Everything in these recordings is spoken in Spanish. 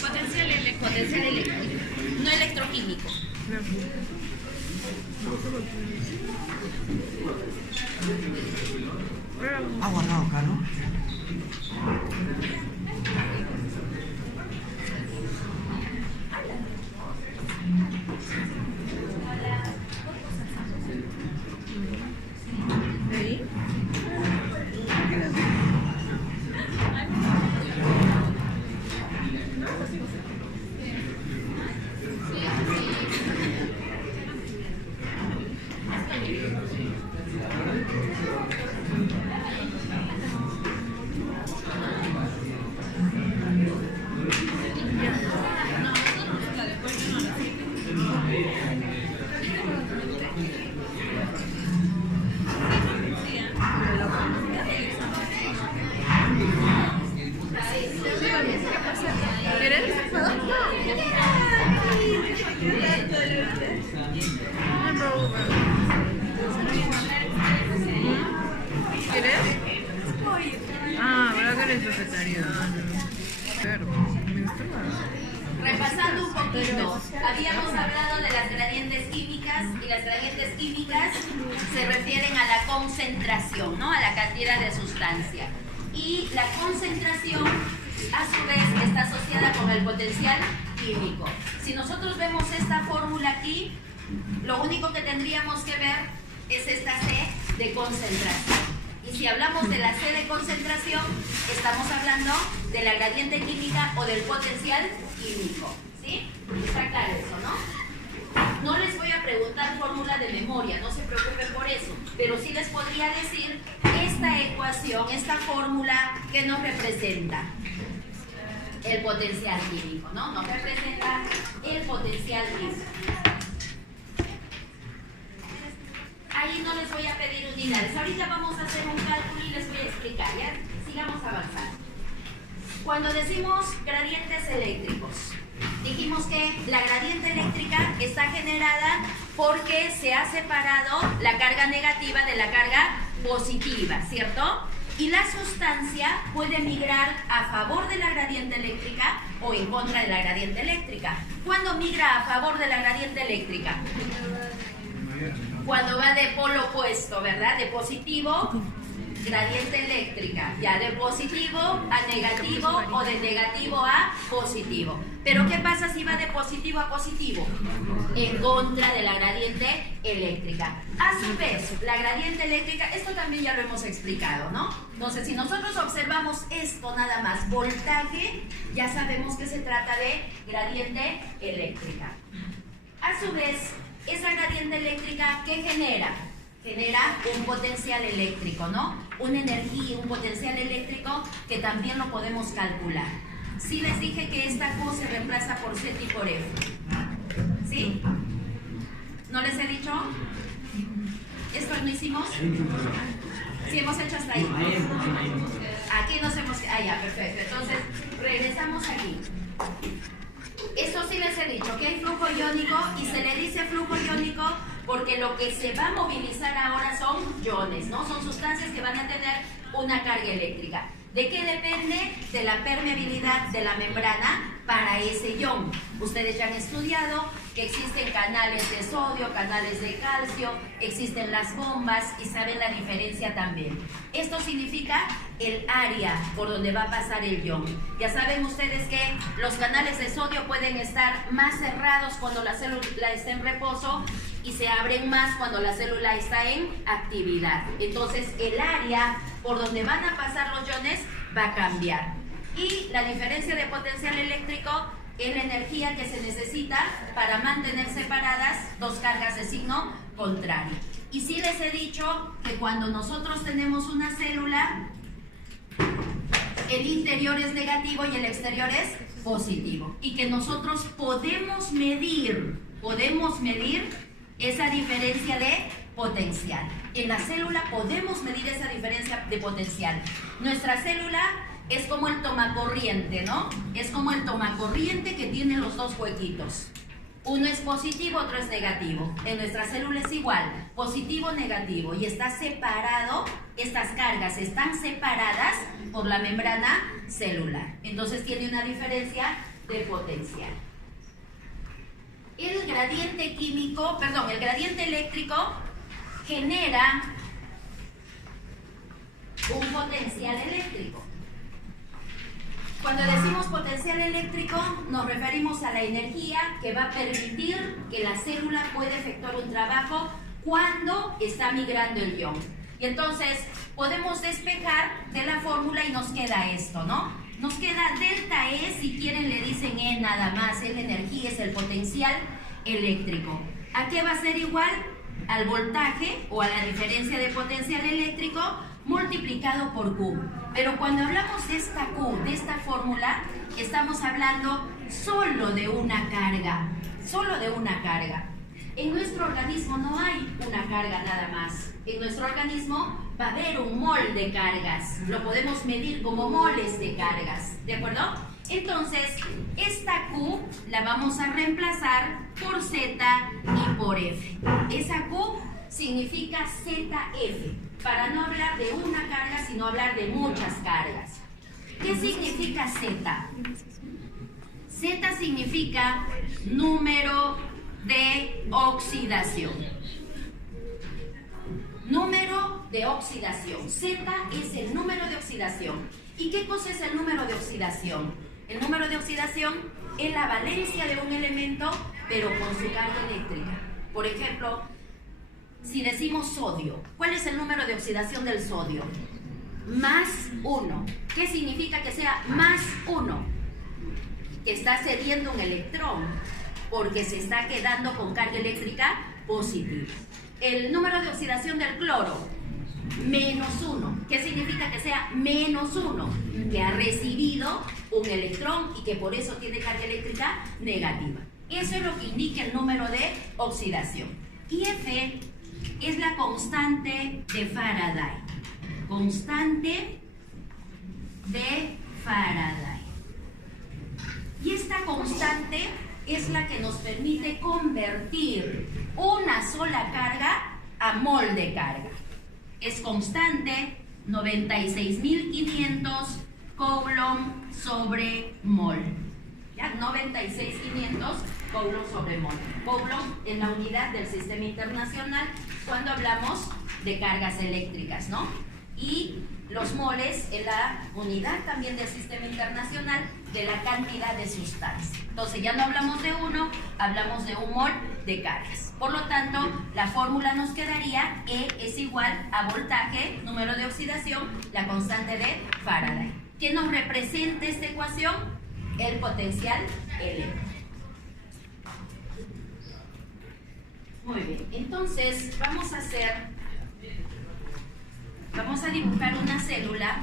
Potencial eléctrico, no electroquímico. Agua no, acá, ¿no? ¿Ahí? ¿Quieres? ¿Quieres? Ah, ¿verdad que eres vegetariano? Repasando un poquito, habíamos hablado de las gradientes químicas y las gradientes químicas se refieren a la concentración, ¿no? A la cantidad de sustancia. Y la concentración, a su vez, está asociada con el potencial químico. Si nosotros vemos esta fórmula aquí, lo único que tendríamos que ver es esta C de concentración. Y si hablamos de la C de concentración, estamos hablando de la gradiente química o del potencial químico. ¿Sí? Está claro eso, ¿no? No les voy a preguntar fórmula de memoria, no se preocupen por eso, pero sí les podría decir esta ecuación, esta fórmula que nos representa el potencial químico, ¿no? Nos representa el potencial químico. Ahí no les voy a pedir unidades. Ahorita vamos a hacer un cálculo y les voy a explicar, ¿ya? Sigamos avanzando. Cuando decimos gradientes eléctricos, dijimos que la gradiente eléctrica está generada porque se ha separado la carga negativa de la carga positiva, ¿cierto? Y la sustancia puede migrar a favor de la gradiente eléctrica o en contra de la gradiente eléctrica. ¿Cuándo migra a favor de la gradiente eléctrica? Cuando va de polo opuesto, ¿verdad? De positivo, gradiente eléctrica, ya de positivo a negativo o de negativo a positivo. Pero ¿qué pasa si va de positivo a positivo? En contra de la gradiente eléctrica. A su vez, la gradiente eléctrica, esto también ya lo hemos explicado, ¿no? Entonces, si nosotros observamos esto nada más, voltaje, ya sabemos que se trata de gradiente eléctrica. A su vez, esa gradiente eléctrica, ¿qué genera? Genera un potencial eléctrico, ¿no? Una energía, un potencial eléctrico que también lo podemos calcular. Sí les dije que esta Q se reemplaza por Z y por F. ¿Sí? ¿No les he dicho? ¿Esto lo hicimos? Sí, hemos hecho hasta ahí. Aquí nos hemos... Ah, ya, perfecto. Entonces, regresamos aquí. Esto sí les he dicho, que hay flujo iónico y se le dice flujo iónico porque lo que se va a movilizar ahora son iones, ¿no? Son sustancias que van a tener una carga eléctrica. ¿De qué depende? De la permeabilidad de la membrana para ese ion. Ustedes ya han estudiado que existen canales de sodio, canales de calcio, existen las bombas y saben la diferencia también. Esto significa el área por donde va a pasar el ion. Ya saben ustedes que los canales de sodio pueden estar más cerrados cuando la célula está en reposo y se abren más cuando la célula está en actividad. Entonces el área por donde van a pasar los iones va a cambiar. Y la diferencia de potencial eléctrico es la energía que se necesita para mantener separadas dos cargas de signo contrario. Y sí les he dicho que cuando nosotros tenemos una célula, el interior es negativo y el exterior es positivo. Y que nosotros podemos medir esa diferencia de potencial. En la célula podemos medir esa diferencia de potencial. Nuestra célula es como el tomacorriente, ¿no? Es como el tomacorriente que tiene los dos huequitos. Uno es positivo, otro es negativo. En nuestra célula es igual, positivo, negativo, y está separado, estas cargas están separadas por la membrana celular. Entonces tiene una diferencia de potencial. El gradiente químico, perdón, el gradiente eléctrico genera un potencial eléctrico. Cuando decimos potencial eléctrico, nos referimos a la energía que va a permitir que la célula pueda efectuar un trabajo cuando está migrando el ion. Y entonces podemos despejar de la fórmula y nos queda esto, ¿no? Nos queda delta E, si quieren le dicen E nada más, es la energía, es el potencial eléctrico. ¿A qué va a ser igual? Al voltaje o a la diferencia de potencial eléctrico multiplicado por Q. Pero cuando hablamos de esta Q, de esta fórmula, estamos hablando solo de una carga, solo de una carga. En nuestro organismo no hay una carga nada más. En nuestro organismo va a haber un mol de cargas. Lo podemos medir como moles de cargas, ¿de acuerdo? Entonces, esta Q la vamos a reemplazar por Z y por F. Esa Q significa ZF, para no hablar de una carga, sino hablar de muchas cargas. ¿Qué significa Z? Z significa número de oxidación. Número de oxidación. Z es el número de oxidación. ¿Y qué cosa es el número de oxidación? El número de oxidación es la valencia de un elemento, pero con su carga eléctrica. Por ejemplo, si decimos sodio, ¿cuál es el número de oxidación del sodio? Más 1. ¿Qué significa que sea más 1? Que está cediendo un electrón, porque se está quedando con carga eléctrica positiva. El número de oxidación del cloro, menos 1. ¿Qué significa que sea menos 1? Que ha recibido un electrón y que por eso tiene carga eléctrica negativa. Eso es lo que indica el número de oxidación. Y F es la constante de Faraday. Constante de Faraday. Y esta constante es la que nos permite convertir una sola carga a mol de carga. Es constante 96.500 Coulomb sobre mol. ¿Ya? 96.500 Coulomb sobre mol. Coulomb es la unidad del sistema internacional cuando hablamos de cargas eléctricas, ¿no? Y los moles es la unidad también del sistema internacional de la cantidad de sustancia. Entonces ya no hablamos de uno, hablamos de un mol de cargas. Por lo tanto, la fórmula nos quedaría E es igual a voltaje, número de oxidación, la constante de Faraday. ¿Qué nos representa esta ecuación? El potencial eléctrico. Muy bien, entonces vamos a dibujar una célula.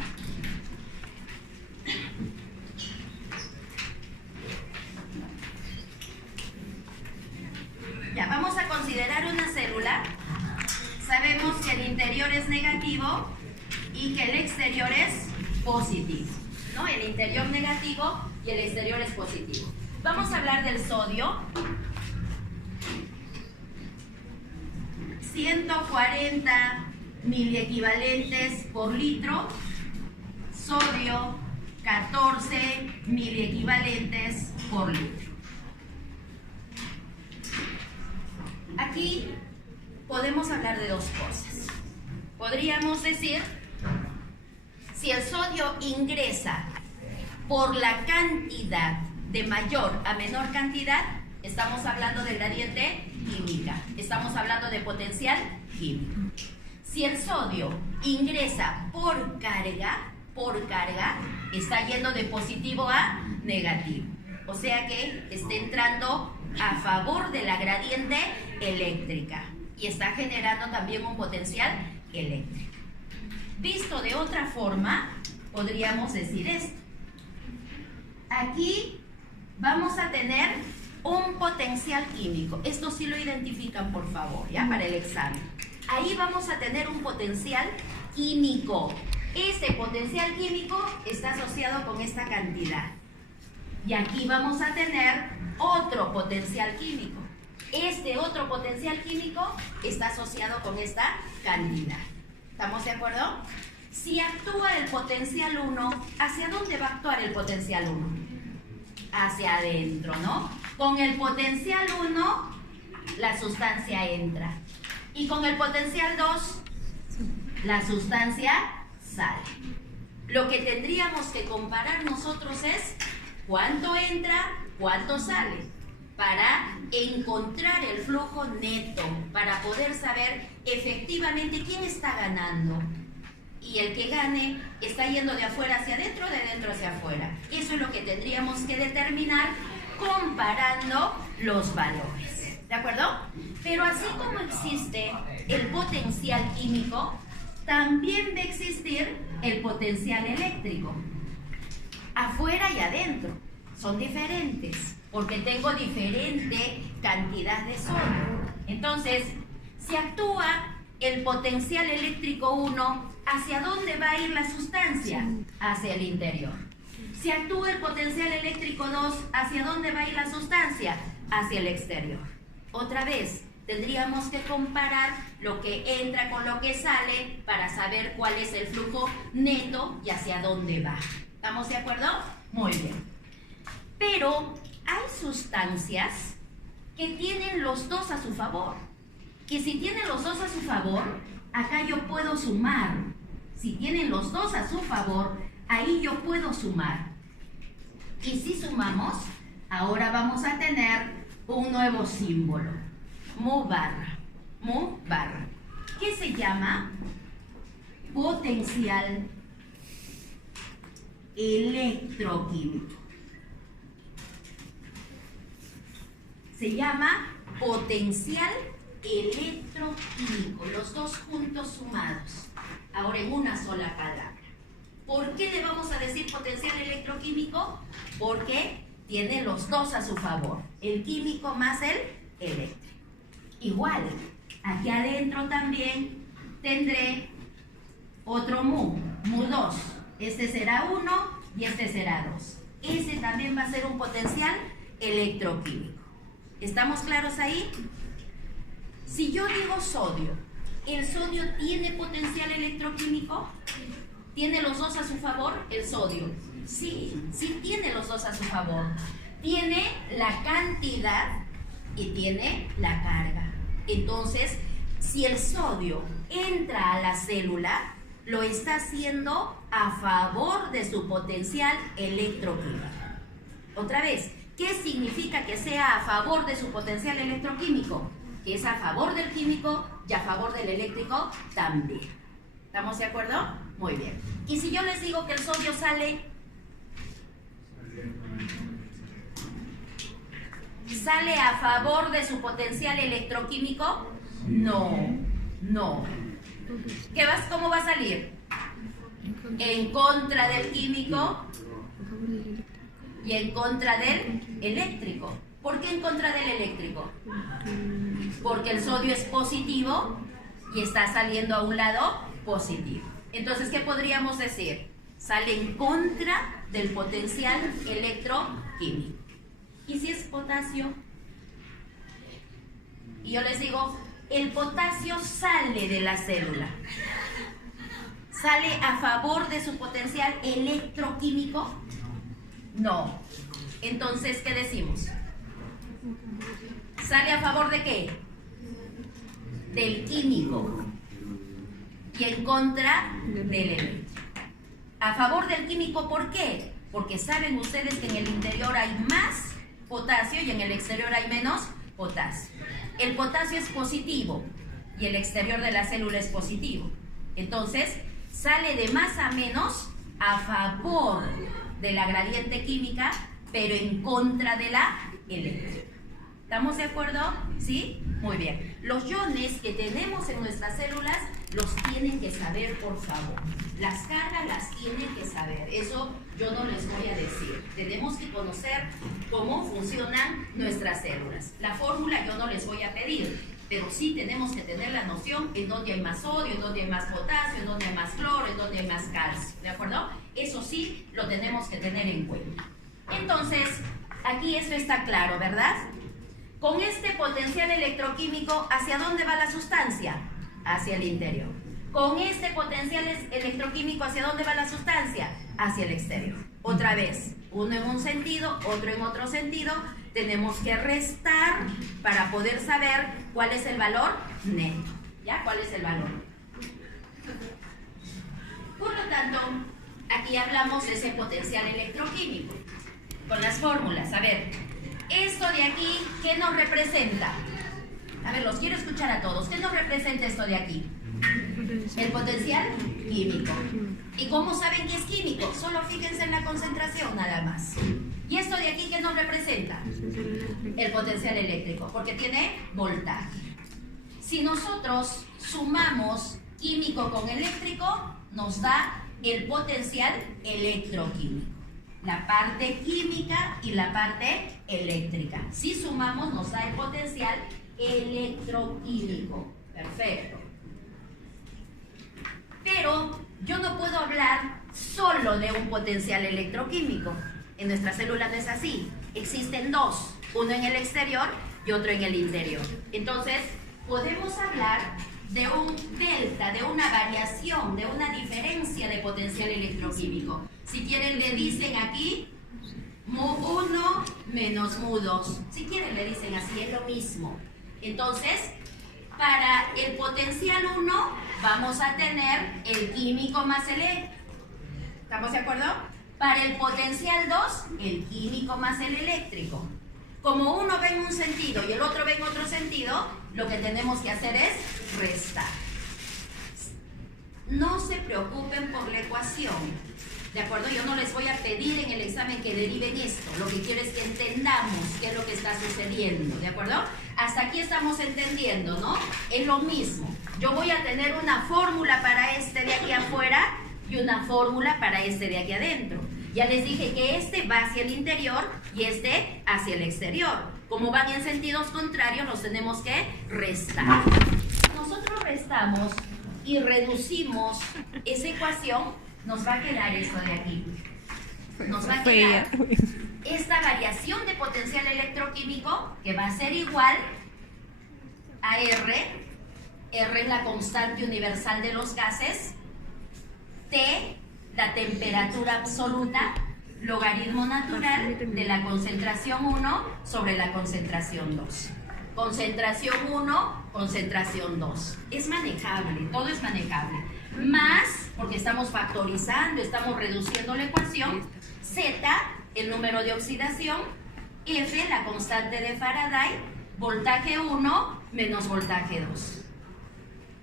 Ya, vamos a considerar una célula. Sabemos que el interior es negativo y que el exterior es positivo, ¿no? El interior negativo y el exterior es positivo. Vamos a hablar del sodio. 140 miliequivalentes por litro. Sodio, 14 miliequivalentes por litro. Aquí podemos hablar de dos cosas. Podríamos decir, si el sodio ingresa por la cantidad de mayor a menor cantidad, estamos hablando de gradiente química, estamos hablando de potencial químico. Si el sodio ingresa por carga, está yendo de positivo a negativo. O sea que está entrando a favor de la gradiente eléctrica y está generando también un potencial eléctrico. Visto de otra forma, podríamos decir esto. Aquí vamos a tener un potencial químico. Esto sí lo identifican, por favor, ¿ya? Para el examen. Ahí vamos a tener un potencial químico. Este potencial químico está asociado con esta cantidad. Y aquí vamos a tener otro potencial químico. Este otro potencial químico está asociado con esta cantidad. ¿Estamos de acuerdo? Si actúa el potencial 1, ¿hacia dónde va a actuar el potencial 1? Hacia adentro, ¿no? Con el potencial 1, la sustancia entra. Y con el potencial 2, la sustancia sale. Lo que tendríamos que comparar nosotros es cuánto entra, cuánto sale, para encontrar el flujo neto, para poder saber efectivamente quién está ganando. Y el que gane está yendo de afuera hacia adentro, de adentro hacia afuera. Eso es lo que tendríamos que determinar comparando los valores. ¿De acuerdo? Pero así como existe el potencial químico, también va a existir el potencial eléctrico. Afuera y adentro son diferentes, porque tengo diferente cantidad de sodio. Entonces, si actúa el potencial eléctrico 1, ¿hacia dónde va a ir la sustancia? Hacia el interior. Si actúa el potencial eléctrico 2, ¿hacia dónde va a ir la sustancia? Hacia el exterior. Otra vez, tendríamos que comparar lo que entra con lo que sale para saber cuál es el flujo neto y hacia dónde va. ¿Estamos de acuerdo? Muy bien. Pero hay sustancias que tienen los dos a su favor. Que si tienen los dos a su favor, acá yo puedo sumar. Si tienen los dos a su favor, ahí yo puedo sumar. Y si sumamos, ahora vamos a tener un nuevo símbolo. Mu barra. Mu barra. ¿Qué se llama? Potencial electroquímico. Se llama potencial electroquímico, los dos juntos sumados, ahora en una sola palabra. ¿Por qué le vamos a decir potencial electroquímico? Porque tiene los dos a su favor, el químico más el eléctrico. Igual, aquí adentro también tendré otro mu 2. Este será 1 y este será 2. Ese también va a ser un potencial electroquímico. ¿Estamos claros ahí? Si yo digo sodio, ¿el sodio tiene potencial electroquímico? ¿Tiene los dos a su favor el sodio? Sí, sí tiene los dos a su favor. Tiene la cantidad y tiene la carga. Entonces, si el sodio entra a la célula, lo está haciendo a favor de su potencial electroquímico. Otra vez, ¿qué significa que sea a favor de su potencial electroquímico? Que es a favor del químico y a favor del eléctrico también. ¿Estamos de acuerdo? Muy bien. Y si yo les digo que el sodio sale a favor de su potencial electroquímico, no. ¿Cómo va a salir? En contra del químico y en contra del eléctrico. ¿Por qué en contra del eléctrico? Porque el sodio es positivo y está saliendo a un lado positivo. Entonces, ¿qué podríamos decir? Sale en contra del potencial electroquímico. ¿Y si es potasio? Y yo les digo, el potasio sale de la célula. ¿Sale a favor de su potencial electroquímico? No. Entonces, ¿qué decimos? ¿Sale a favor de qué? Del químico. Y en contra del eléctrico. A favor del químico, ¿por qué? Porque saben ustedes que en el interior hay más potasio y en el exterior hay menos potasio. El potasio es positivo y el exterior de la célula es positivo. Entonces, sale de más a menos a favor de la gradiente química, pero en contra de la eléctrica. ¿Estamos de acuerdo? ¿Sí? Muy bien. Los iones que tenemos en nuestras células los tienen que saber, por favor. Las cargas las tienen que saber. Eso yo no les voy a decir. Tenemos que conocer cómo funcionan nuestras células. La fórmula yo no les voy a pedir, pero sí tenemos que tener la noción en dónde hay más sodio, en dónde hay más potasio, en dónde hay más cloro, en dónde hay más calcio. ¿De acuerdo? Eso sí lo tenemos que tener en cuenta. Entonces, aquí esto está claro, ¿verdad? Con este potencial electroquímico, ¿hacia dónde va la sustancia? Hacia el interior. Con este potencial electroquímico, ¿hacia dónde va la sustancia? Hacia el exterior. Otra vez, uno en un sentido, otro en otro sentido. Tenemos que restar para poder saber cuál es el valor neto. ¿Ya? ¿Cuál es el valor? Por lo tanto, aquí hablamos de ese potencial electroquímico. Con las fórmulas, a ver, esto de aquí, ¿qué nos representa? A ver, los quiero escuchar a todos. ¿Qué nos representa esto de aquí? El potencial químico. ¿Y cómo saben que es químico? Solo fíjense en la concentración nada más. ¿Y esto de aquí qué nos representa? El potencial eléctrico, porque tiene voltaje. Si nosotros sumamos químico con eléctrico, nos da el potencial electroquímico. La parte química y la parte eléctrica. Si sumamos, nos da el potencial electroquímico. Perfecto. Pero yo no puedo hablar solo de un potencial electroquímico. En nuestra célula no es así. Existen dos, uno en el exterior y otro en el interior. Entonces, podemos hablar de un delta, de una variación, de una diferencia de potencial electroquímico. Si quieren le dicen aquí mu1 menos mu2. Si quieren le dicen así, es lo mismo. Entonces, para el potencial 1 vamos a tener el químico más el eléctrico. ¿Estamos de acuerdo? Para el potencial 2, el químico más el eléctrico. Como uno ve en un sentido y el otro ve en otro sentido, lo que tenemos que hacer es restar. No se preocupen por la ecuación, ¿de acuerdo? Yo no les voy a pedir en el examen que deriven esto. Lo que quiero es que entendamos qué es lo que está sucediendo, ¿de acuerdo? Hasta aquí estamos entendiendo, ¿no? Es lo mismo. Yo voy a tener una fórmula para este de aquí afuera y una fórmula para este de aquí adentro. Ya les dije que este va hacia el interior y este hacia el exterior. Como van en sentidos contrarios, los tenemos que restar. Nosotros restamos y reducimos esa ecuación, nos va a quedar esto de aquí. Nos va a quedar esta variación de potencial electroquímico que va a ser igual a R. R es la constante universal de los gases. T, la temperatura absoluta, logaritmo natural de la concentración 1 sobre la concentración 2. Concentración 1, concentración 2. Es manejable, todo es manejable. Más, porque estamos factorizando, estamos reduciendo la ecuación, Z, el número de oxidación, F, la constante de Faraday, voltaje 1 menos voltaje 2.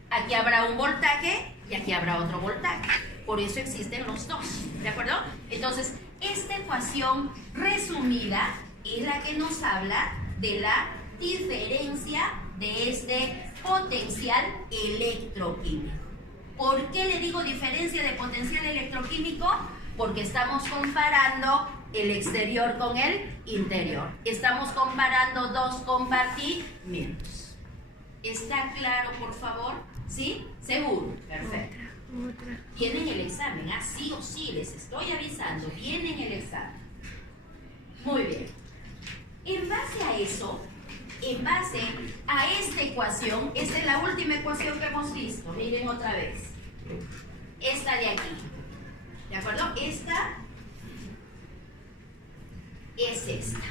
Aquí habrá un voltaje y aquí habrá otro voltaje. Por eso existen los dos, ¿de acuerdo? Entonces, esta ecuación resumida es la que nos habla de la diferencia de este potencial electroquímico. ¿Por qué le digo diferencia de potencial electroquímico? Porque estamos comparando el exterior con el interior. Estamos comparando dos compartimientos. ¿Está claro, por favor? ¿Sí? ¿Seguro? Perfecto. Viene en el examen, sí o sí, les estoy avisando, viene en el examen. Muy bien. En base a eso, en base a esta ecuación, esta es la última ecuación que hemos visto, miren otra vez. Esta de aquí, ¿de acuerdo? Esta es esta.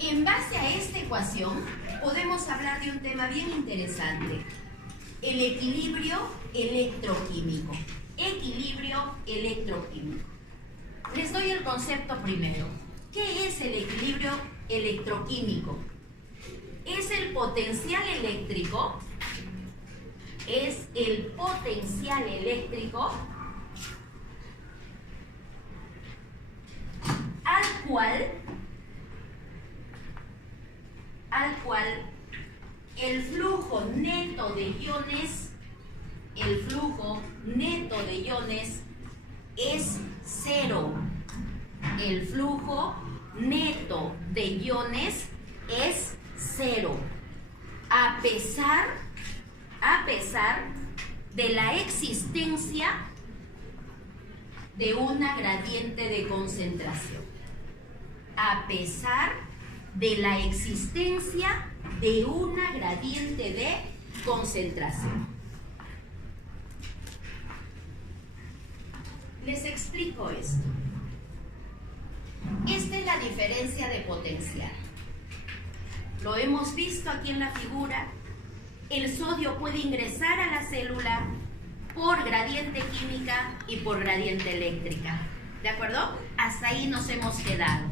En base a esta ecuación, podemos hablar de un tema bien interesante. El equilibrio electroquímico. Equilibrio electroquímico. Les doy el concepto primero. ¿Qué es el equilibrio electroquímico? Es el potencial eléctrico. Es el potencial eléctrico al cual el flujo neto de iones, es cero. El flujo neto de iones es cero. A pesar de la existencia de una gradiente de concentración. a pesar de la existencia de una gradiente de concentración. Les explico esto. Esta es la diferencia de potencial. Lo hemos visto aquí en la figura. El sodio puede ingresar a la célula por gradiente química y por gradiente eléctrica. ¿De acuerdo? Hasta ahí nos hemos quedado.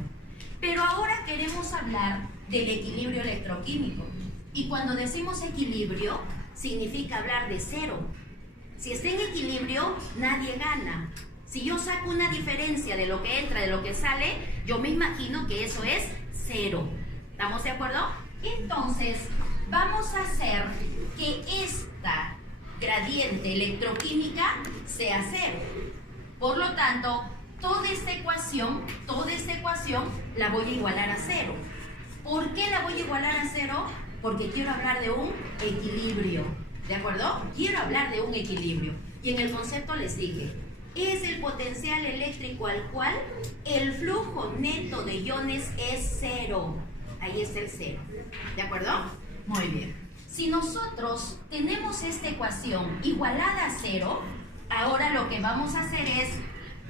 Pero ahora queremos hablar del equilibrio electroquímico. Y cuando decimos equilibrio, significa hablar de cero. Si está en equilibrio, nadie gana. Si yo saco una diferencia de lo que entra, de lo que sale, yo me imagino que eso es cero. ¿Estamos de acuerdo? Entonces, vamos a hacer que esta gradiente electroquímica sea cero. Por lo tanto, toda esta ecuación la voy a igualar a cero. ¿Por qué la voy a igualar a cero? Porque quiero hablar de un equilibrio. ¿De acuerdo? Quiero hablar de un equilibrio. Y en el concepto les dije, es el potencial eléctrico al cual el flujo neto de iones es cero. Ahí está el cero. ¿De acuerdo? Muy bien. Si nosotros tenemos esta ecuación igualada a cero, ahora lo que vamos a hacer es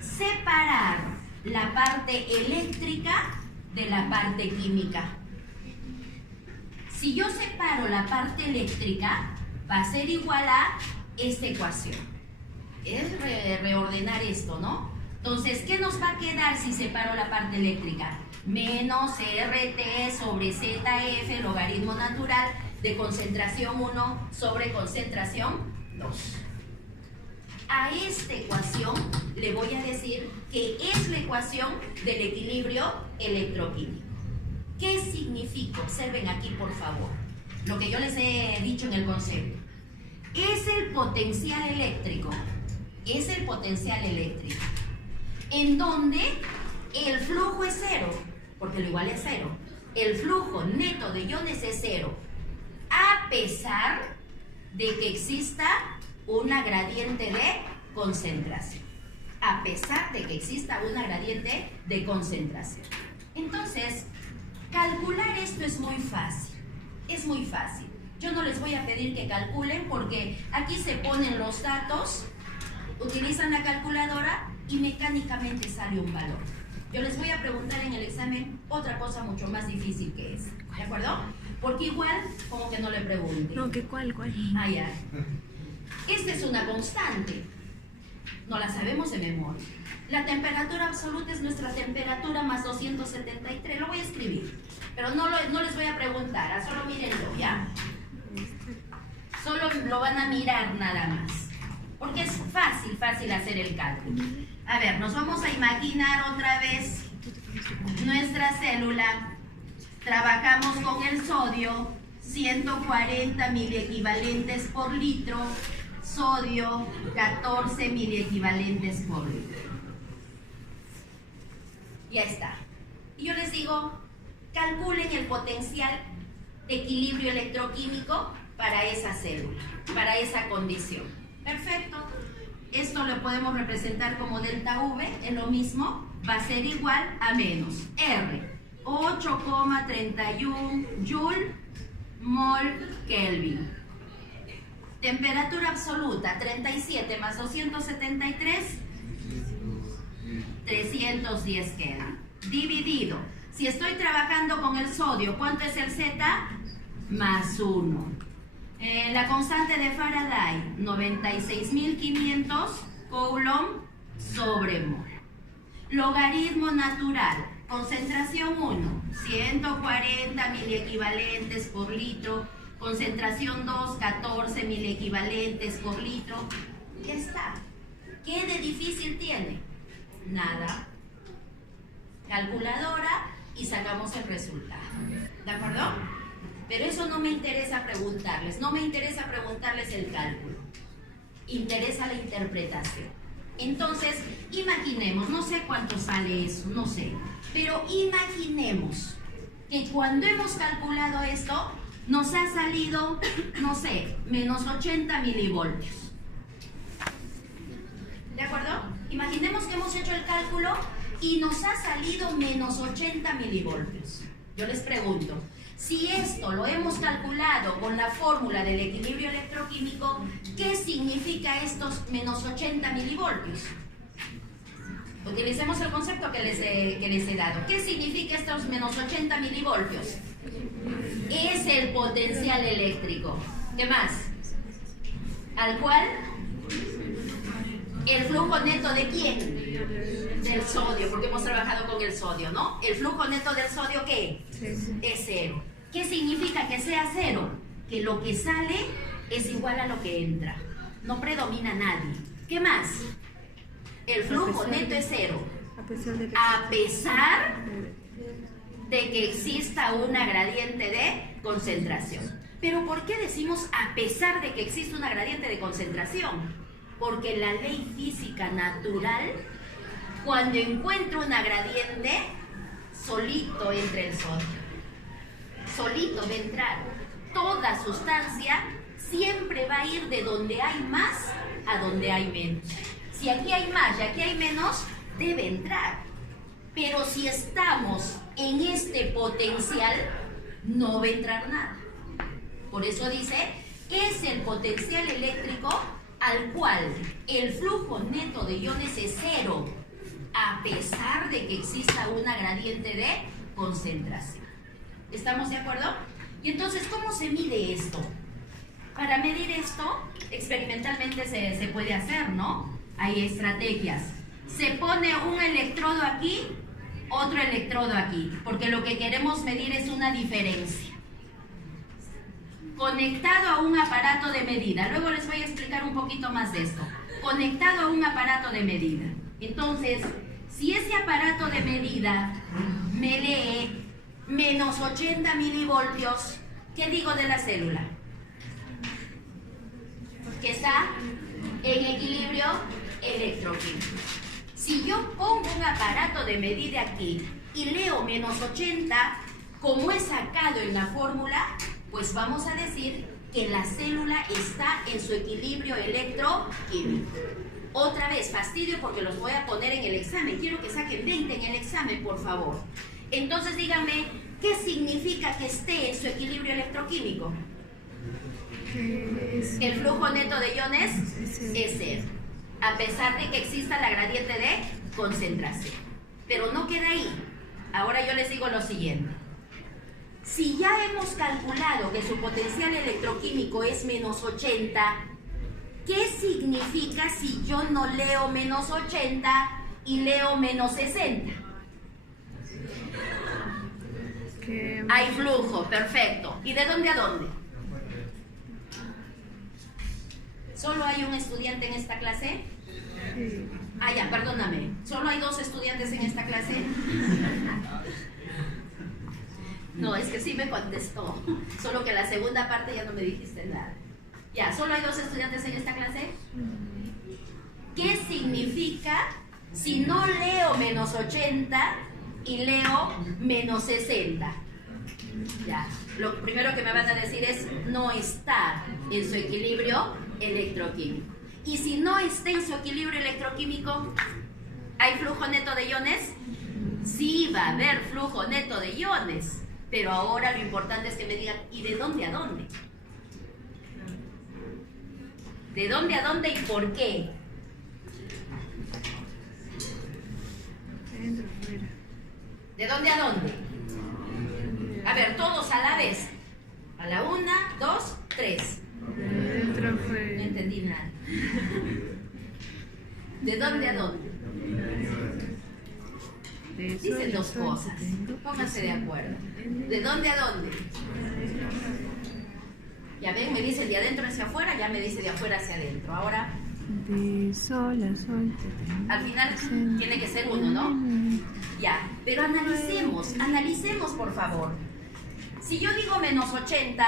separar la parte eléctrica de la parte química. Si yo separo la parte eléctrica, va a ser igual a esta ecuación. Es reordenar esto, ¿no? Entonces, ¿qué nos va a quedar si separo la parte eléctrica? Menos RT sobre ZF, logaritmo natural de concentración 1 sobre concentración 2. A esta ecuación le voy a decir que es la ecuación del equilibrio electroquímico. ¿Qué significa? Observen aquí, por favor, lo que yo les he dicho en el concepto. Es el potencial eléctrico. Es el potencial eléctrico. En donde el flujo es cero, porque lo igual es cero. El flujo neto de iones es cero, a pesar de que exista una gradiente de concentración. A pesar de que exista una gradiente de concentración. Entonces, calcular esto es muy fácil. Es muy fácil. Yo no les voy a pedir que calculen porque aquí se ponen los datos, utilizan la calculadora y mecánicamente sale un valor. Yo les voy a preguntar en el examen otra cosa mucho más difícil que esa. ¿De acuerdo? Porque igual, como que no le pregunten. No, ¿qué cuál? Ah, ya. Esta es una constante. No la sabemos de memoria. La temperatura absoluta es nuestra temperatura más 273. Lo voy a escribir. Pero no les voy a preguntar. Solo mírenlo, ¿ya? Solo lo van a mirar nada más. Porque es fácil hacer el cálculo. A ver, nos vamos a imaginar otra vez nuestra célula. Trabajamos con el sodio, 140 miliequivalentes por litro. Sodio, 14 miliequivalentes por litro. Ya está. Y yo les digo, calculen el potencial de equilibrio electroquímico para esa célula, para esa condición. Perfecto. Esto lo podemos representar como delta V, es lo mismo, va a ser igual a menos R, 8,31 Joule mol Kelvin. Temperatura absoluta, 37 más 273, 310 Kelvin. Dividido, si estoy trabajando con el sodio, ¿cuánto es el Z? Más 1. La constante de Faraday, 96.500 Coulomb sobre mol. Logaritmo natural, concentración 1, 140 miliequivalentes por litro. Concentración 2, 14 miliequivalentes por litro. Ya está. ¿Qué de difícil tiene? Nada. Calculadora y sacamos el resultado. ¿De acuerdo? Pero eso no me interesa preguntarles. No me interesa preguntarles el cálculo. Interesa la interpretación. Entonces, imaginemos, no sé cuánto sale eso, no sé. Pero imaginemos que cuando hemos calculado esto, nos ha salido, no sé, menos 80 milivoltios. ¿De acuerdo? Imaginemos que hemos hecho el cálculo y nos ha salido menos 80 milivoltios. Yo les pregunto, si esto lo hemos calculado con la fórmula del equilibrio electroquímico, ¿qué significa estos menos 80 milivoltios? Utilicemos el concepto que les he dado. ¿Qué significa estos menos 80 milivoltios? Es el potencial eléctrico. ¿Qué más? Al cual el flujo neto de quién? Del sodio, porque hemos trabajado con el sodio, ¿no? El flujo neto del sodio, ¿qué? Es cero. ¿Qué significa que sea cero? Que lo que sale es igual a lo que entra. No predomina nadie. ¿Qué más? El flujo neto es cero. A pesar de que exista una gradiente de concentración. ¿Pero por qué decimos a pesar de que existe una gradiente de concentración? Porque la ley física natural, cuando encuentra una gradiente, solito entra el sodio. Solito va a entrar. Toda sustancia siempre va a ir de donde hay más a donde hay menos. Si aquí hay más y aquí hay menos, debe entrar. Pero si estamos en este potencial, no va a entrar nada. Por eso dice, es el potencial eléctrico al cual el flujo neto de iones es cero, a pesar de que exista una gradiente de concentración. ¿Estamos de acuerdo? Y entonces, ¿cómo se mide esto? Para medir esto, experimentalmente se puede hacer, ¿no? Hay estrategias. Se pone un electrodo aquí, otro electrodo aquí, porque lo que queremos medir es una diferencia. Conectado a un aparato de medida. Luego les voy a explicar un poquito más de esto. Conectado a un aparato de medida. Entonces, si ese aparato de medida me lee menos 80 milivoltios, ¿qué digo de la célula? Que está en equilibrio electroquímico. Si yo pongo un aparato de medida aquí y leo menos 80, como he sacado en la fórmula, pues vamos a decir que la célula está en su equilibrio electroquímico. Otra vez, fastidio porque los voy a poner en el examen. Quiero que saquen 20 en el examen, por favor. Entonces díganme, ¿qué significa que esté en su equilibrio electroquímico? El flujo neto de iones es cero, a pesar de que exista la gradiente de concentración. Pero no queda ahí. Ahora yo les digo lo siguiente. Si ya hemos calculado que su potencial electroquímico es menos 80, ¿qué significa si yo no leo menos 80 y leo menos 60? Hay flujo, perfecto. ¿Y de dónde a dónde? ¿Solo hay un estudiante en esta clase? Ah, ya, perdóname. ¿Solo hay 2 estudiantes en esta clase? No, es que sí me contestó. Solo que la segunda parte ya no me dijiste nada. Ya, ¿solo hay 2 estudiantes en esta clase? ¿Qué significa si no leo menos 80 y leo menos 60? Ya, lo primero que me van a decir es no está en su equilibrio electroquímico. Y si no está en su equilibrio electroquímico, ¿hay flujo neto de iones? Sí, va a haber flujo neto de iones. Pero ahora lo importante es que me digan, ¿y de dónde a dónde? ¿De dónde a dónde y por qué? ¿De dónde a dónde? A ver, todos a la vez. A la 1, 2, 3. No entendí nada. ¿De dónde a dónde? Dicen 2 cosas. Pónganse de acuerdo. ¿De dónde a dónde? Ya ven, me dice de adentro hacia afuera, ya me dice de afuera hacia adentro. Ahora, de sol a sol. al final tiene que ser 1, ¿no? Ya, pero analicemos por favor. Si yo digo menos 80,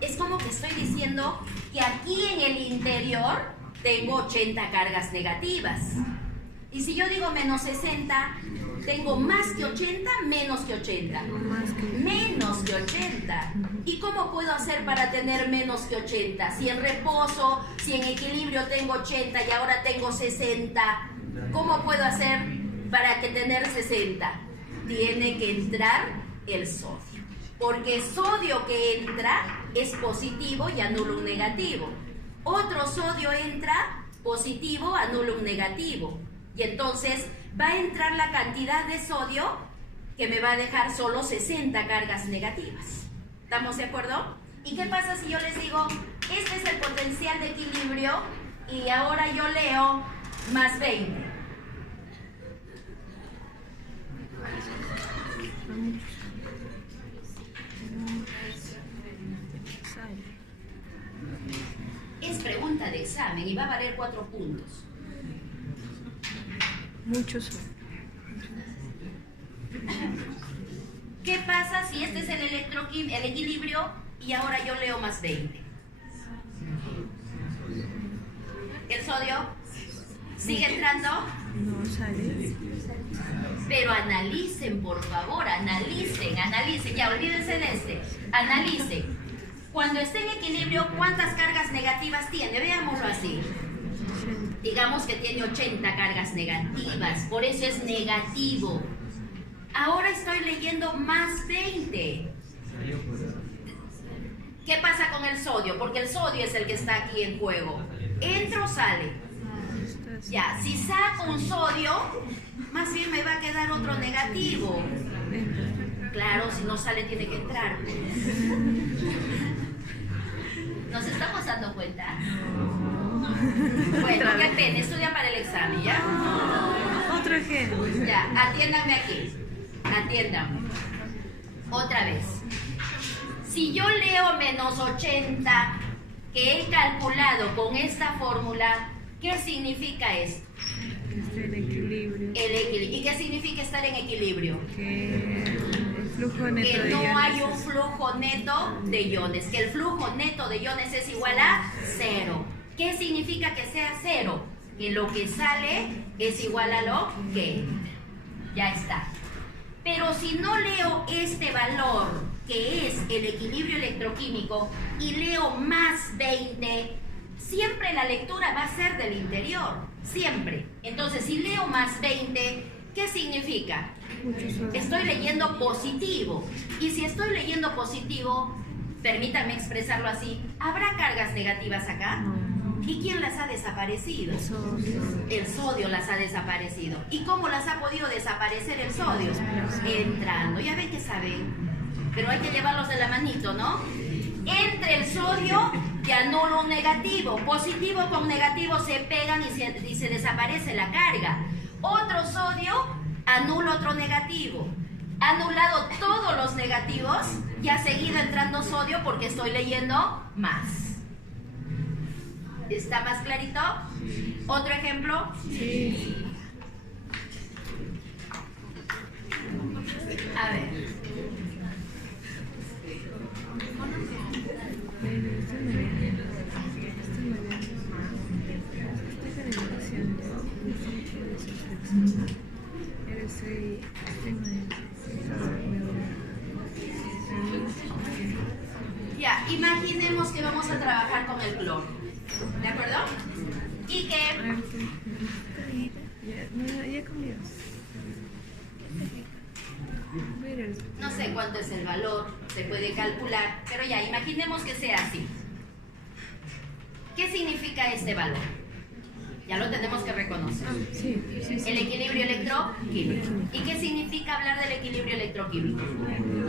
es como que estoy diciendo que aquí en el interior tengo 80 cargas negativas. Y si yo digo menos 60, tengo más que 80, menos que 80. Menos que 80. ¿Y cómo puedo hacer para tener menos que 80? Si en reposo, si en equilibrio tengo 80 y ahora tengo 60, ¿cómo puedo hacer para que tener 60? Tiene que entrar el sodio. Porque sodio que entra es positivo y anula un negativo. Otro sodio entra positivo, anula un negativo. Y entonces va a entrar la cantidad de sodio que me va a dejar solo 60 cargas negativas. ¿Estamos de acuerdo? ¿Y qué pasa si yo les digo, este es el potencial de equilibrio y ahora yo leo más 20? Es pregunta de examen y va a valer 4 puntos. Muchos son. ¿Qué pasa si este es el equilibrio y ahora yo leo más 20? ¿El sodio sigue entrando? No sale. Pero analicen, por favor, analicen. Ya, olvídense de este. Analicen. Cuando esté en equilibrio, ¿cuántas cargas negativas tiene? Veámoslo así. Digamos que tiene 80 cargas negativas, por eso es negativo. Ahora estoy leyendo más 20. ¿Qué pasa con el sodio? Porque el sodio es el que está aquí en juego. ¿Entra o sale? Ya, si saco un sodio, más bien me va a quedar otro negativo. Claro, si no sale tiene que entrar. ¿Nos estamos dando cuenta? Bueno, qué pena, estudia para el examen, ¿ya? Otro ejemplo. Ya, atiéndanme aquí. Atiéndanme. Otra vez. Si yo leo menos 80 que he calculado con esta fórmula, ¿qué significa esto? El equilibrio. El equilibrio. ¿Y qué significa estar en equilibrio? Que el flujo neto Que de no iones hay un flujo neto de iones, que el flujo neto de iones es igual a 0. ¿Qué significa que sea 0? Que lo que sale es igual a lo que entra. Ya está. Pero si no leo este valor, que es el equilibrio electroquímico, y leo más 20, siempre la lectura va a ser del interior. Siempre. Entonces, si leo más 20, ¿qué significa? Estoy leyendo positivo. Y si estoy leyendo positivo, permítanme expresarlo así, ¿habrá cargas negativas acá? ¿Y quién las ha desaparecido? El sodio las ha desaparecido. ¿Y cómo las ha podido desaparecer el sodio? Entrando. Ya ven que saben. Pero hay que llevarlos de la manito, ¿no? Entre el sodio y anulo un negativo. Positivo con negativo se pegan y se desaparece la carga. Otro sodio, anulo otro negativo. Anulado todos los negativos y ha seguido entrando sodio porque estoy leyendo más. ¿Está más clarito? ¿Otro ejemplo? Sí. A ver. Ya, imaginemos que vamos a trabajar con el cloro. ¿De acuerdo? Y que... Ya comió. No sé cuánto es el valor, se puede calcular, pero ya, imaginemos que sea así. ¿Qué significa este valor? Ya lo tenemos que reconocer. Sí. El equilibrio electroquímico. ¿Y qué significa hablar del equilibrio electroquímico?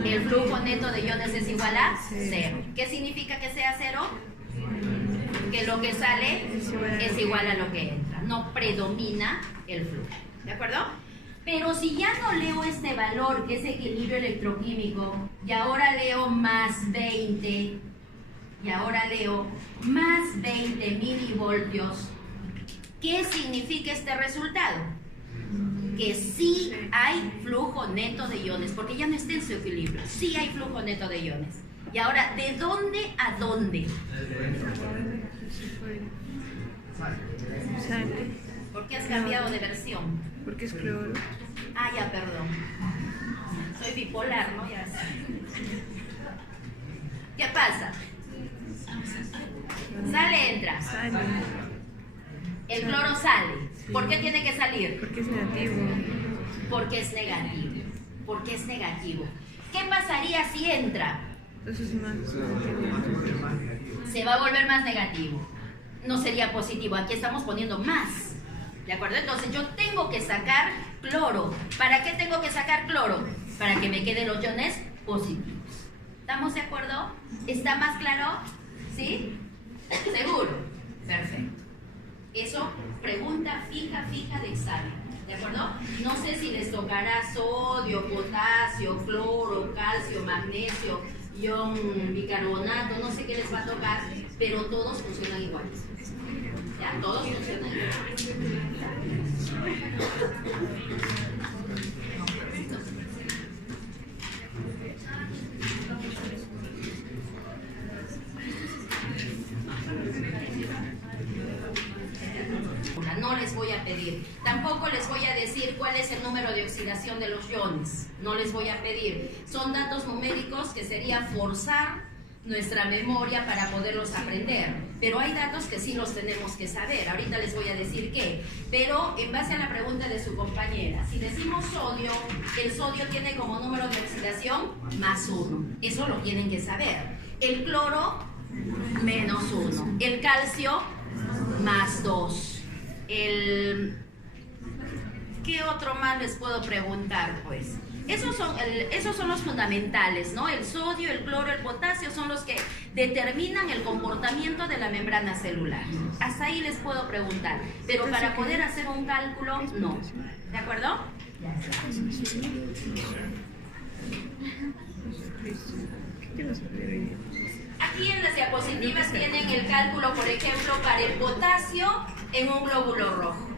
El flujo neto de iones es igual a 0. ¿Qué significa que sea 0? Que lo que sale es igual a lo que entra. No predomina el flujo. ¿De acuerdo? Pero si ya no leo este valor, que es equilibrio electroquímico, y ahora leo más 20, y ahora leo más 20 milivoltios, ¿qué significa este resultado? Que sí hay flujo neto de iones, porque ya no está en su equilibrio, sí hay flujo neto de iones. Y ahora, ¿de dónde a dónde? Sale. ¿Por qué has cambiado de versión? Porque es cloro. Ah, ya, perdón. Soy bipolar, ¿no? Ya sé. ¿Qué pasa? ¿Sale, entra? Sale. El cloro sale. ¿Por qué tiene que salir? Porque es negativo. Porque es negativo. Porque es negativo. ¿Qué pasaría si entra? Entonces más. Se va a volver más negativo. No sería positivo. Aquí estamos poniendo más. ¿De acuerdo? Entonces yo tengo que sacar cloro. ¿Para qué tengo que sacar cloro? Para que me queden los iones positivos. ¿Estamos de acuerdo? ¿Está más claro? ¿Sí? ¿Seguro? Perfecto. Eso, pregunta fija de examen. ¿De acuerdo? No sé si les tocará sodio, potasio, cloro, calcio, magnesio, ion bicarbonato, no sé qué les va a tocar, pero todos funcionan igual. ¿Ya? Todos funcionan igual. No les voy a pedir, tampoco les voy a decir cuál es el número de oxidación de los iones, no les voy a pedir, son datos numéricos que sería forzar nuestra memoria para poderlos aprender, pero hay datos que sí los tenemos que saber, ahorita les voy a decir qué, pero en base a la pregunta de su compañera, si decimos sodio, el sodio tiene como número de oxidación +1, eso lo tienen que saber, el cloro -1, el calcio +2. ¿Qué otro más les puedo preguntar? Pues esos son los fundamentales, ¿no? El sodio, el cloro, el potasio son los que determinan el comportamiento de la membrana celular. Hasta ahí les puedo preguntar, pero para poder hacer un cálculo, no. ¿De acuerdo? Aquí en las diapositivas tienen el cálculo, por ejemplo, para el potasio en un glóbulo rojo,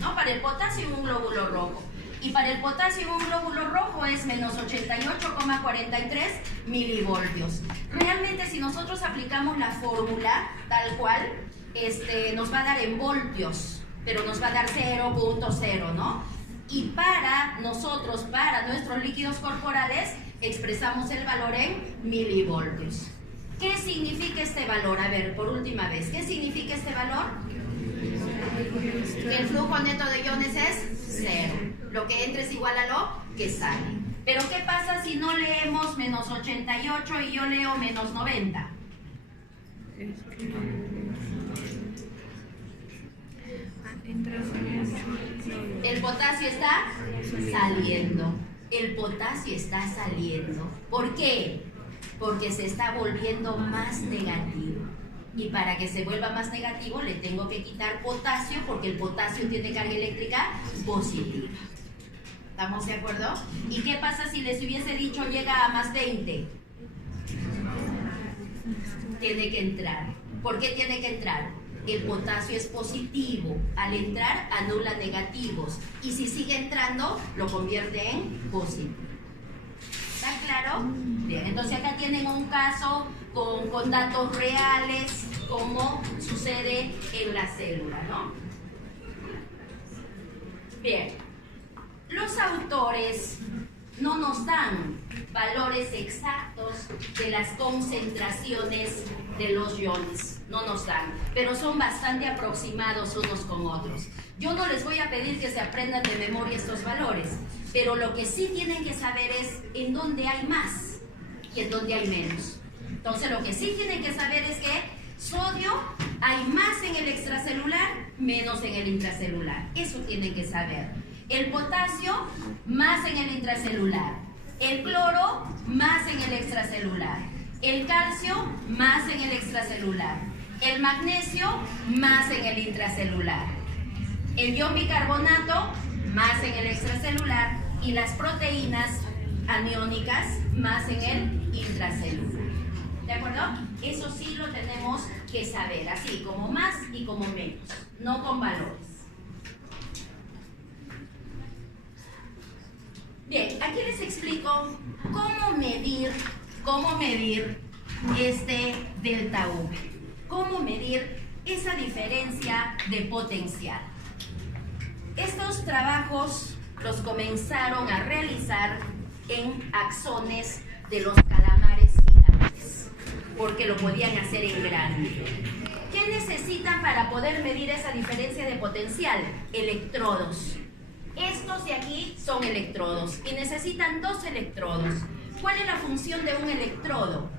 ¿no? Para el potasio en un glóbulo rojo. Y para el potasio en un glóbulo rojo es menos 88,43 milivoltios. Realmente, si nosotros aplicamos la fórmula tal cual, nos va a dar en voltios, pero nos va a dar 0.0, ¿no? Y para nosotros, para nuestros líquidos corporales, expresamos el valor en milivoltios. ¿Qué significa este valor? A ver, por última vez, ¿qué significa este valor? Que el flujo neto de iones es 0. Lo que entra es igual a lo que sale. Pero ¿qué pasa si no leemos menos 88 y yo leo menos 90? El potasio está saliendo. El potasio está saliendo. ¿Por qué? Porque se está volviendo más negativo. Y para que se vuelva más negativo le tengo que quitar potasio, porque el potasio tiene carga eléctrica positiva. ¿Estamos de acuerdo? ¿Y qué pasa si les hubiese dicho llega a más 20? Tiene que entrar. ¿Por qué tiene que entrar? El potasio es positivo. Al entrar anula negativos. Y si sigue entrando, lo convierte en positivo. ¿Está claro? Bien, entonces acá tienen un caso con datos reales, como sucede en la célula, ¿no? Bien, los autores no nos dan valores exactos de las concentraciones de los iones, no nos dan, pero son bastante aproximados unos con otros. Yo no les voy a pedir que se aprendan de memoria estos valores, pero lo que sí tienen que saber es en dónde hay más y en dónde hay menos. Entonces lo que sí tienen que saber es que sodio hay más en el extracelular, menos en el intracelular. Eso tienen que saber. El potasio, más en el intracelular. El cloro, más en el extracelular. El calcio, más en el extracelular. El magnesio, más en el intracelular. El ion bicarbonato, más en el extracelular. Y las proteínas aniónicas, más en el intracelular. ¿De acuerdo? Eso sí lo tenemos que saber, así como más y como menos, no con valores. Bien, aquí les explico cómo medir este delta V, cómo medir esa diferencia de potencial. Estos trabajos los comenzaron a realizar en axones de los calamares gigantes, porque lo podían hacer en grande. ¿Qué necesitan para poder medir esa diferencia de potencial? Electrodos. Estos de aquí son electrodos y necesitan 2 electrodos. ¿Cuál es la función de un electrodo?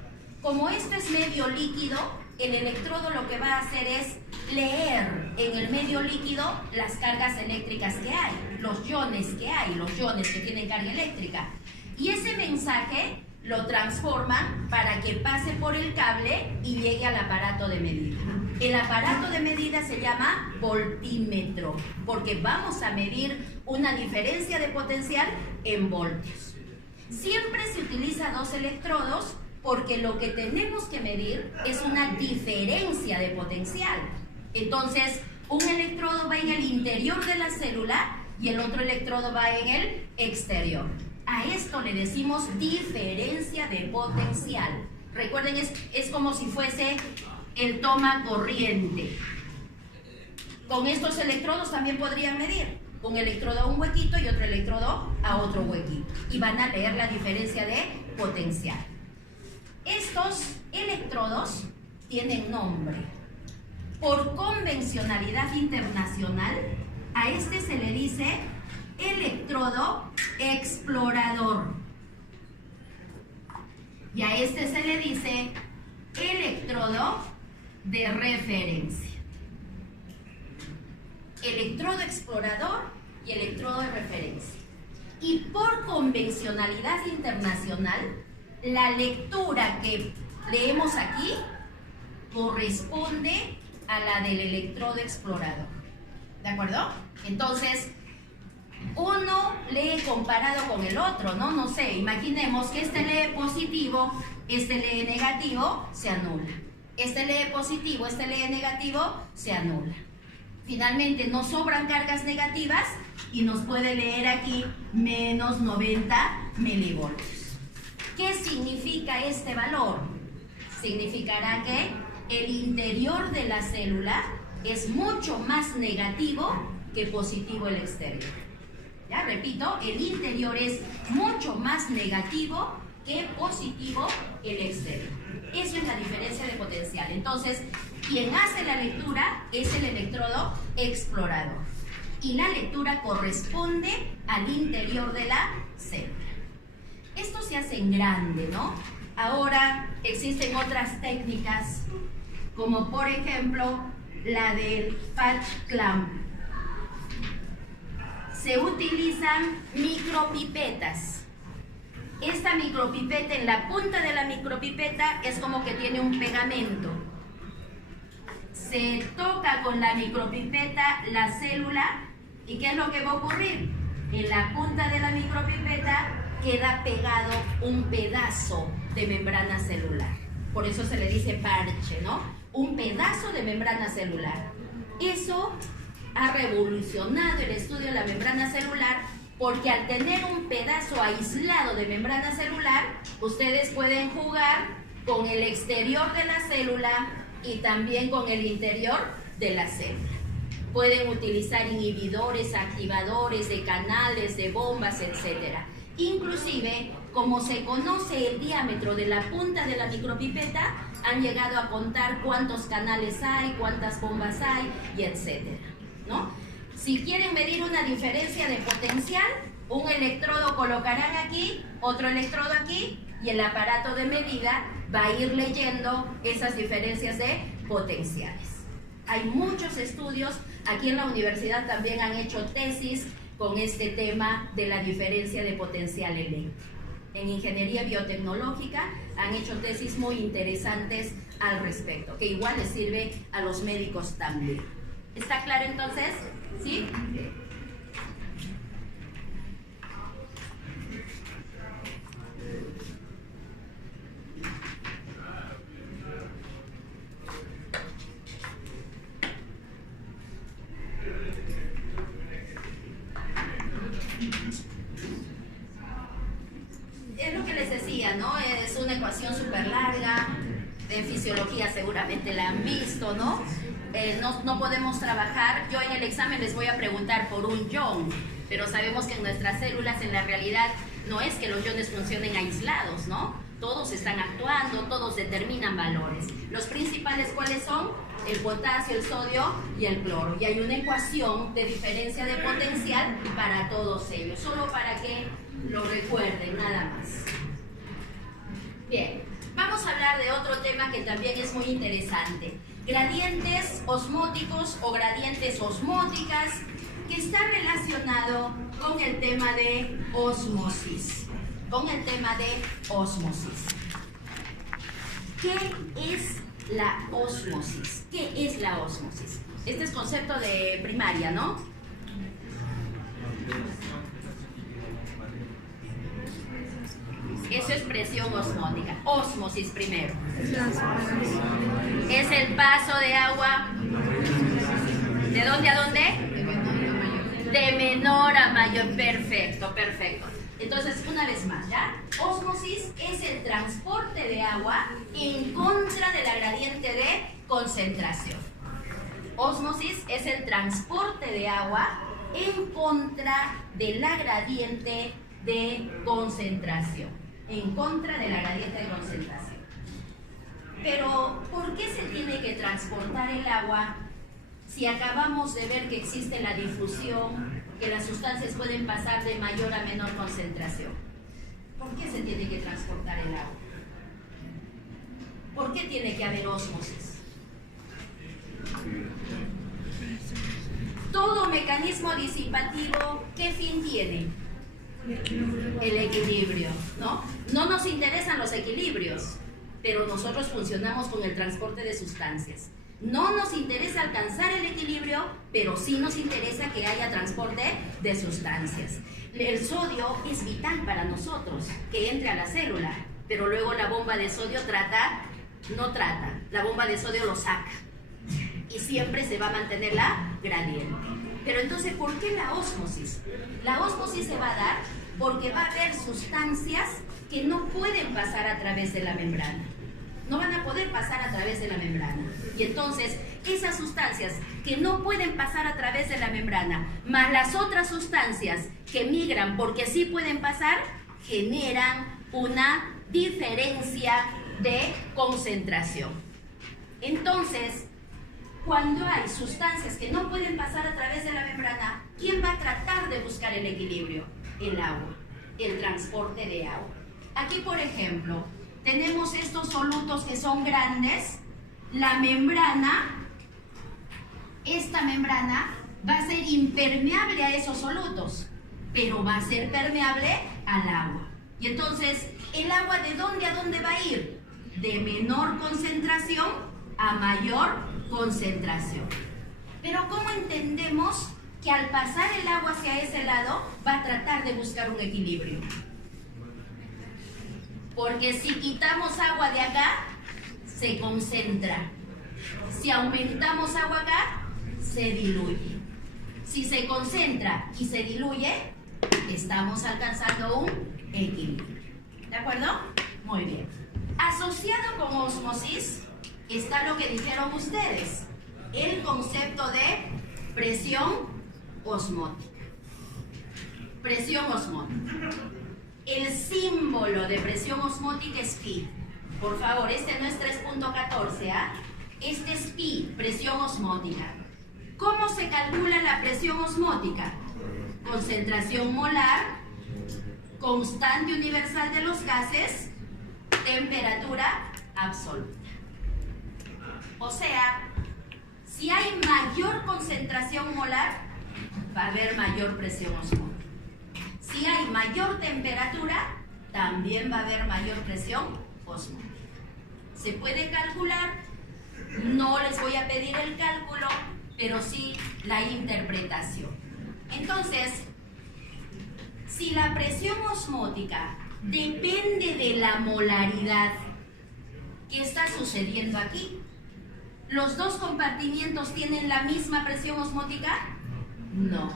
Como esto es medio líquido, el electrodo lo que va a hacer es leer en el medio líquido las cargas eléctricas que hay, los iones que hay, los iones que tienen carga eléctrica. Y ese mensaje lo transforman para que pase por el cable y llegue al aparato de medida. El aparato de medida se llama voltímetro, porque vamos a medir una diferencia de potencial en voltios. Siempre se utiliza 2 electrodos porque lo que tenemos que medir es una diferencia de potencial. Entonces, un electrodo va en el interior de la célula y el otro electrodo va en el exterior. A esto le decimos diferencia de potencial. Recuerden, es como si fuese el toma corriente. Con estos electrodos también podrían medir. Un electrodo a un huequito y otro electrodo a otro huequito. Y van a leer la diferencia de potencial. Estos electrodos tienen nombre. Por convencionalidad internacional, a este se le dice electrodo explorador. Y a este se le dice electrodo de referencia. Electrodo explorador y electrodo de referencia. Y por convencionalidad internacional, la lectura que leemos aquí corresponde a la del electrodo explorador. ¿De acuerdo? Entonces, uno lee comparado con el otro, ¿no? No sé, imaginemos que este lee positivo, este lee negativo, se anula. Este lee positivo, este lee negativo, se anula. Finalmente nos sobran cargas negativas y nos puede leer aquí menos 90 milivoltios. ¿Qué significa este valor? Significará que el interior de la célula es mucho más negativo que positivo el exterior. Ya repito, el interior es mucho más negativo que positivo el exterior. Eso es la diferencia de potencial. Entonces, quien hace la lectura es el electrodo explorador. Y la lectura corresponde al interior de la célula. Esto se hace en grande, ¿no? Ahora existen otras técnicas, como por ejemplo la del patch clamp. Se utilizan micropipetas. Esta micropipeta, en la punta de la micropipeta es como que tiene un pegamento. Se toca con la micropipeta la célula y ¿qué es lo que va a ocurrir? En la punta de la micropipeta queda pegado un pedazo de membrana celular. Por eso se le dice parche, ¿no? Un pedazo de membrana celular. Eso ha revolucionado el estudio de la membrana celular porque al tener un pedazo aislado de membrana celular, ustedes pueden jugar con el exterior de la célula y también con el interior de la célula. Pueden utilizar inhibidores, activadores de canales, de bombas, etc. Inclusive, como se conoce el diámetro de la punta de la micropipeta, han llegado a contar cuántos canales hay, cuántas bombas hay, y etcétera, ¿no? Si quieren medir una diferencia de potencial, un electrodo colocarán aquí, otro electrodo aquí, y el aparato de medida va a ir leyendo esas diferencias de potenciales. Hay muchos estudios, aquí en la universidad también han hecho tesis con este tema de la diferencia de potencial eléctrico. En ingeniería biotecnológica han hecho tesis muy interesantes al respecto, que igual les sirve a los médicos también. ¿Está claro entonces? ¿Sí? Es lo que les decía, ¿no? Es una ecuación súper larga, en fisiología seguramente la han visto, ¿no? No podemos trabajar, yo en el examen les voy a preguntar por un ion, pero sabemos que en nuestras células en la realidad No es que los iones funcionen aislados, ¿no? Todos están actuando, todos determinan valores. Los principales, ¿cuáles son? El potasio, el sodio y el cloro. Y hay una ecuación de diferencia de potencial para todos ellos, solo para que lo recuerden, nada más. Bien, vamos a hablar de otro tema que también es muy interesante. Gradientes osmóticos o gradientes osmóticas, que está relacionado con el tema de osmosis. ¿Qué es la osmosis? ¿Qué es la osmosis? Este es concepto de primaria, ¿no? Eso es presión osmótica. Osmosis primero. Es el paso de agua. ¿De dónde a dónde? De menor a mayor. Perfecto, perfecto. Entonces, una vez más, ¿ya? Osmosis es el transporte de agua en contra de la gradiente de concentración. Osmosis es el transporte de agua en contra de la gradiente de concentración. En contra de la gradiente de concentración. Pero, ¿por qué se tiene que transportar el agua si acabamos de ver que existe la difusión, que las sustancias pueden pasar de mayor a menor concentración? ¿Por qué se tiene que transportar el agua? ¿Por qué tiene que haber ósmosis? Todo mecanismo disipativo, ¿qué fin tiene? El equilibrio, ¿no? No nos interesan los equilibrios, pero nosotros funcionamos con el transporte de sustancias. No nos interesa alcanzar el equilibrio, pero sí nos interesa que haya transporte de sustancias. El sodio es vital para nosotros, que entre a la célula, pero luego la bomba de sodio no trata, la bomba de sodio lo saca y siempre se va a mantener la gradiente. Pero entonces, ¿por qué la ósmosis? La ósmosis se va a dar porque va a haber sustancias que no pueden pasar a través de la membrana. No van a poder pasar a través de la membrana. Y entonces, esas sustancias que no pueden pasar a través de la membrana, más las otras sustancias que migran porque sí pueden pasar, generan una diferencia de concentración. Entonces, cuando hay sustancias que no pueden pasar a través de la membrana, ¿quién va a tratar de buscar el equilibrio? El agua, el transporte de agua. Aquí, por ejemplo, tenemos estos solutos que son grandes. La membrana, esta membrana va a ser impermeable a esos solutos, pero va a ser permeable al agua. Y entonces, ¿el agua de dónde a dónde va a ir? De menor concentración a mayor concentración. Pero ¿cómo entendemos que al pasar el agua hacia ese lado va a tratar de buscar un equilibrio? Porque si quitamos agua de acá, se concentra. Si aumentamos agua acá, se diluye. Si se concentra y se diluye, estamos alcanzando un equilibrio. ¿De acuerdo? Muy bien. Asociado con ósmosis está lo que dijeron ustedes, el concepto de presión osmótica. Presión osmótica. El símbolo de presión osmótica es pi. Por favor, este no es 3.14, ¿ah? Este es pi, presión osmótica. ¿Cómo se calcula la presión osmótica? Concentración molar, constante universal de los gases, temperatura absoluta. O sea, si hay mayor concentración molar, va a haber mayor presión osmótica. Si hay mayor temperatura, también va a haber mayor presión osmótica. Se puede calcular, no les voy a pedir el cálculo, pero sí la interpretación. Entonces, si la presión osmótica depende de la molaridad, ¿qué está sucediendo aquí? ¿Los dos compartimientos tienen la misma presión osmótica? No.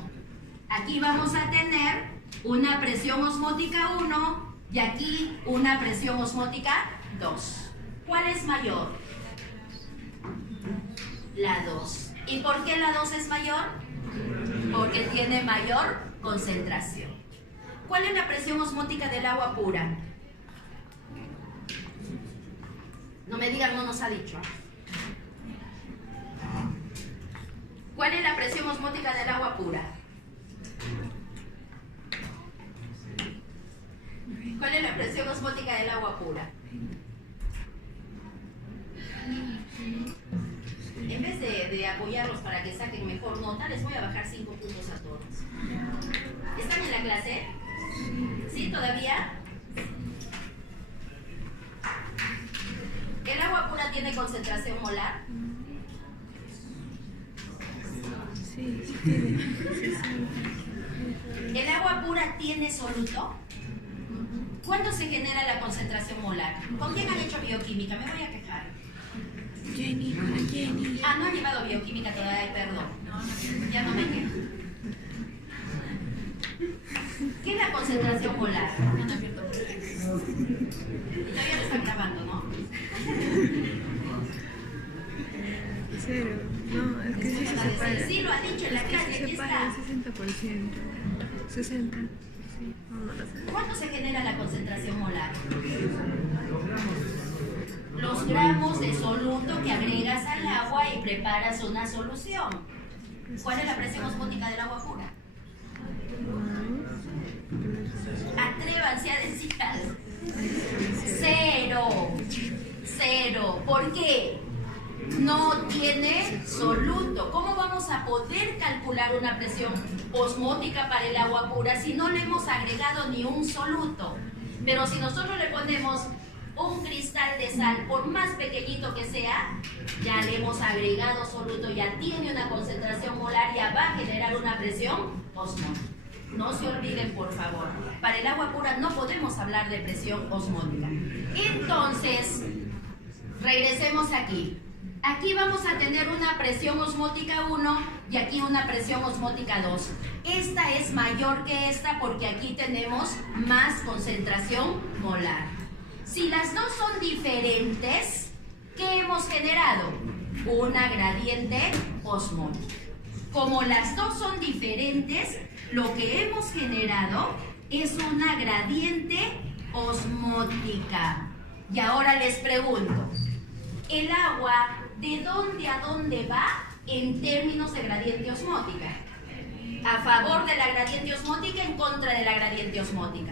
Aquí vamos a tener una presión osmótica 1 y aquí una presión osmótica 2. ¿Cuál es mayor? La 2. ¿Y por qué la 2 es mayor? Porque tiene mayor concentración. ¿Cuál es la presión osmótica del agua pura? No me digan, no nos ha dicho. ¿Cuál es la presión osmótica del agua pura? ¿Cuál es la presión osmótica del agua pura? En vez de apoyarlos para que saquen mejor nota, les voy a bajar 5 puntos a todos. ¿Están en la clase? ¿Sí? ¿Todavía? ¿El agua pura tiene concentración molar? Sí, sí tiene. Sí, sí. ¿El agua pura tiene soluto? ¿Cuándo se genera la concentración molar? ¿Con quién han hecho bioquímica? Me voy a quejar. Jenny, hola Jenny. Ah, no han llevado bioquímica todavía, perdón. Ya no me quejo. ¿Qué es la concentración molar? Y todavía lo están grabando, ¿no? Cero. No, es que sí se separa. Sí, lo ha dicho en la clase, Se aquí separa está. el 60%. 60. Sí, no lo sé. ¿Cuándo se genera la concentración molar? Los gramos de soluto que agregas al agua y preparas una solución. ¿Cuál es la presión osmótica del agua pura? Atrévanse a decir algo. Cero. Cero. ¿Por qué? No tiene soluto. ¿Cómo vamos a poder calcular una presión osmótica para el agua pura si no le hemos agregado ni un soluto? Pero si nosotros le ponemos un cristal de sal, por más pequeñito que sea, ya le hemos agregado soluto, ya tiene una concentración molar, ya va a generar una presión osmótica. No se olviden, por favor. Para el agua pura no podemos hablar de presión osmótica. Entonces, regresemos aquí. Aquí vamos a tener una presión osmótica 1 y aquí una presión osmótica 2. Esta es mayor que esta porque aquí tenemos más concentración molar. Si las dos son diferentes, ¿qué hemos generado? Una gradiente osmótica. Como las dos son diferentes, lo que hemos generado es una gradiente osmótica. Y ahora les pregunto, ¿el agua de dónde a dónde va en términos de gradiente osmótica? ¿A favor de la gradiente osmótica, en contra de la gradiente osmótica?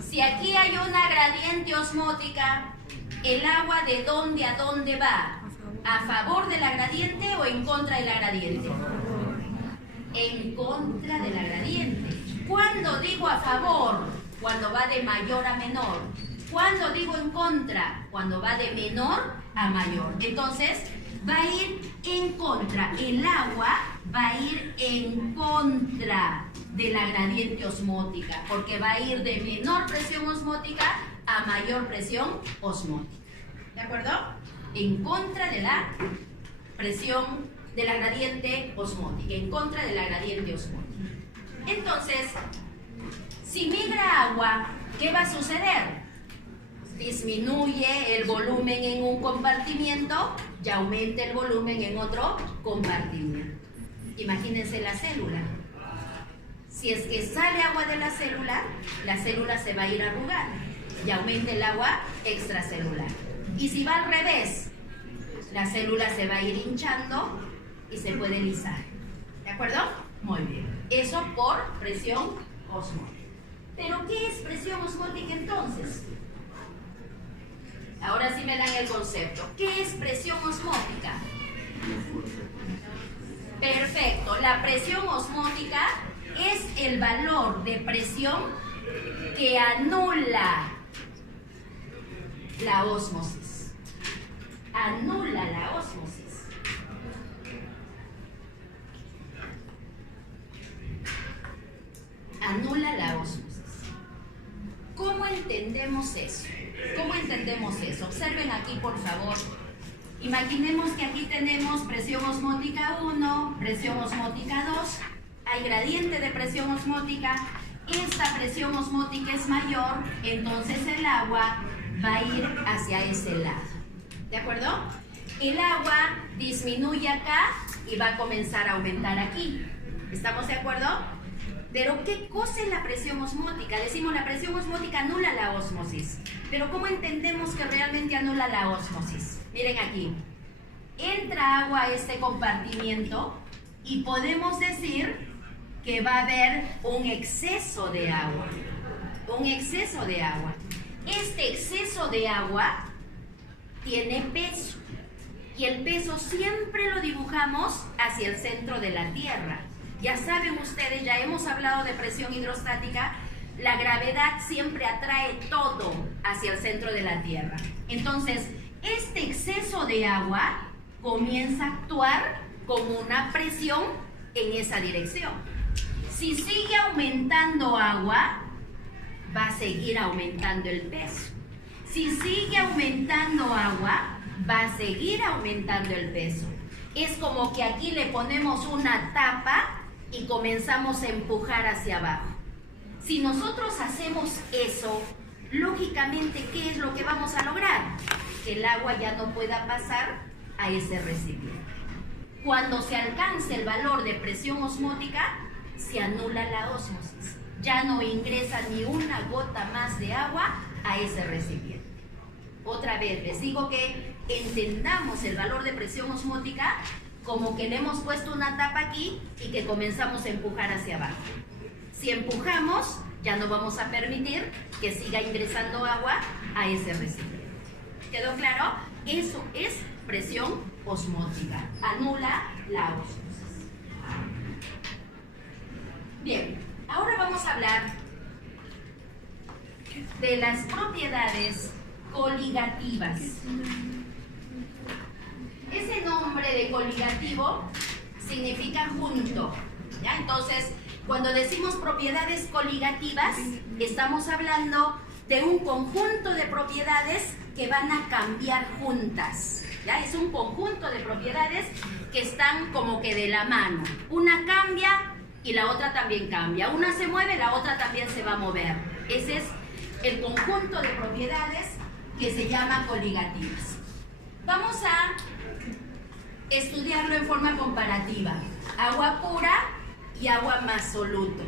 Si aquí hay una gradiente osmótica, ¿el agua de dónde a dónde va? ¿A favor de la gradiente o en contra de la gradiente? En contra de la gradiente. ¿Cuándo digo a favor? Cuando va de mayor a menor. ¿Cuándo digo en contra? Cuando va de menor a mayor. Entonces, va a ir en contra. El agua va a ir en contra de la gradiente osmótica, porque va a ir de menor presión osmótica a mayor presión osmótica. ¿De acuerdo? En contra de la presión de la gradiente osmótica, en contra de la gradiente osmótica. Entonces, si migra agua, ¿qué va a suceder? Disminuye el volumen en un compartimiento y aumenta el volumen en otro compartimiento. Imagínense la célula. Si es que sale agua de la célula se va a ir arrugando y aumenta el agua extracelular. Y si va al revés, la célula se va a ir hinchando y se puede lisar. ¿De acuerdo? Muy bien. Eso por presión osmótica. ¿Pero qué es presión osmótica entonces? Ahora sí me dan el concepto. ¿Qué es presión osmótica? Perfecto. La presión osmótica es el valor de presión que anula la ósmosis. Anula la ósmosis. Anula la ósmosis. ¿Cómo entendemos eso? ¿Cómo entendemos eso? Observen aquí, por favor. Imaginemos que aquí tenemos presión osmótica 1, presión osmótica 2. Hay gradiente de presión osmótica. Esta presión osmótica es mayor, entonces el agua va a ir hacia ese lado. ¿De acuerdo? El agua disminuye acá y va a comenzar a aumentar aquí. ¿Estamos de acuerdo? Pero ¿qué cosa es la presión osmótica? Decimos la presión osmótica anula la ósmosis. Pero ¿cómo entendemos que realmente anula la ósmosis? Miren aquí. Entra agua a este compartimiento y podemos decir que va a haber un exceso de agua. Un exceso de agua. Este exceso de agua tiene peso. Y el peso siempre lo dibujamos hacia el centro de la Tierra. Ya saben ustedes, ya hemos hablado de presión hidrostática, la gravedad siempre atrae todo hacia el centro de la Tierra. Entonces, este exceso de agua comienza a actuar como una presión en esa dirección. Si sigue aumentando agua, va a seguir aumentando el peso. Si sigue aumentando agua, va a seguir aumentando el peso. Es como que aquí le ponemos una tapa y comenzamos a empujar hacia abajo. Si nosotros hacemos eso, lógicamente, ¿qué es lo que vamos a lograr? Que el agua ya no pueda pasar a ese recipiente. Cuando se alcance el valor de presión osmótica, se anula la ósmosis. Ya no ingresa ni una gota más de agua a ese recipiente. Otra vez, les digo que entendamos el valor de presión osmótica como que le hemos puesto una tapa aquí y que comenzamos a empujar hacia abajo. Si empujamos, ya no vamos a permitir que siga ingresando agua a ese recipiente. ¿Quedó claro? Eso es presión osmótica. Anula la ósmosis. Bien, ahora vamos a hablar de las propiedades coligativas. Ese nombre de coligativo significa junto, ¿ya? Entonces, cuando decimos propiedades coligativas, estamos hablando de un conjunto de propiedades que van a cambiar juntas, ¿ya? Es un conjunto de propiedades que están como que de la mano. Una cambia y la otra también cambia. Una se mueve, la otra también se va a mover. Ese es el conjunto de propiedades que se llama coligativas. Vamos a estudiarlo en forma comparativa. Agua pura y agua más soluto.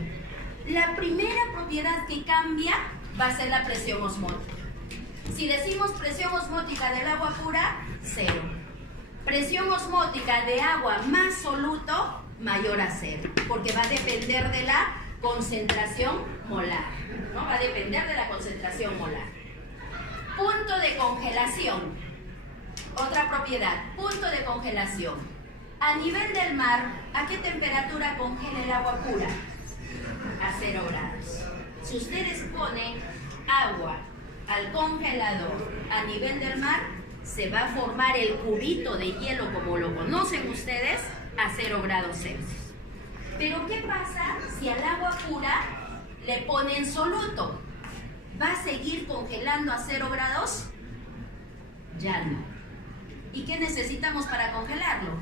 La primera propiedad que cambia va a ser la presión osmótica. Si decimos presión osmótica del agua pura, 0. Presión osmótica de agua más soluto, mayor a 0, porque va a depender de la concentración molar, ¿no? Va a depender de la concentración molar. Punto de congelación. Otra propiedad, punto de congelación. A nivel del mar, ¿a qué temperatura congela el agua pura? A 0 grados. Si ustedes ponen agua al congelador a nivel del mar, se va a formar el cubito de hielo como lo conocen ustedes a 0 grados Celsius. Pero ¿qué pasa si al agua pura le ponen soluto? ¿Va a seguir congelando a 0 grados? Ya no. ¿Y qué necesitamos para congelarlo?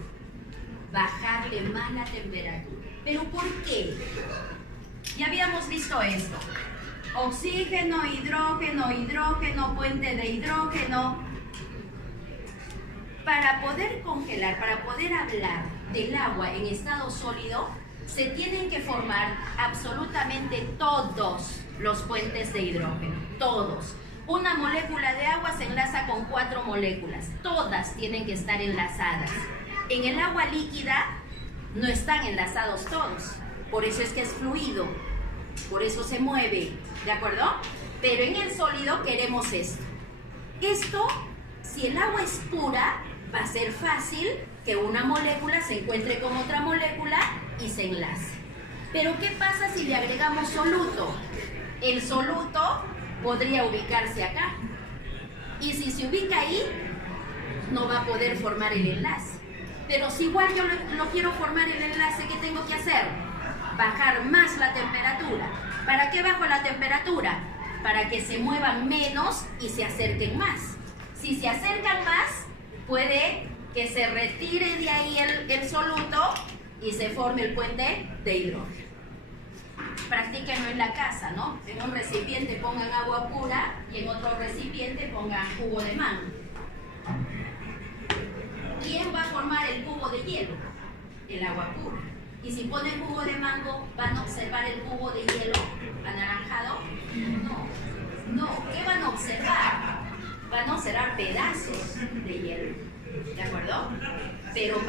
Bajarle más la temperatura. ¿Pero por qué? Ya habíamos visto esto. Oxígeno, hidrógeno, hidrógeno, puente de hidrógeno. Para poder congelar, para poder hablar del agua en estado sólido, se tienen que formar absolutamente todos los puentes de hidrógeno. Todos. Una molécula de agua se enlaza con 4 moléculas. Todas tienen que estar enlazadas. En el agua líquida no están enlazados todos. Por eso es que es fluido. Por eso se mueve. ¿De acuerdo? Pero en el sólido queremos esto. Esto, si el agua es pura, va a ser fácil que una molécula se encuentre con otra molécula y se enlace. Pero ¿qué pasa si le agregamos soluto? El soluto podría ubicarse acá. Y si se ubica ahí, no va a poder formar el enlace. Pero si igual yo lo quiero formar el enlace, ¿qué tengo que hacer? Bajar más la temperatura. ¿Para qué bajo la temperatura? Para que se muevan menos y se acerquen más. Si se acercan más, puede que se retire de ahí el soluto y se forme el puente de hidrógeno. Practíquenlo en la casa, ¿no? En un recipiente pongan agua pura y en otro recipiente pongan jugo de mango. ¿Quién va a formar el cubo de hielo? El agua pura. Y si ponen jugo de mango, ¿van a observar el jugo de hielo anaranjado? No. ¿Qué van a observar? Van a observar pedazos de hielo. ¿De acuerdo? Pero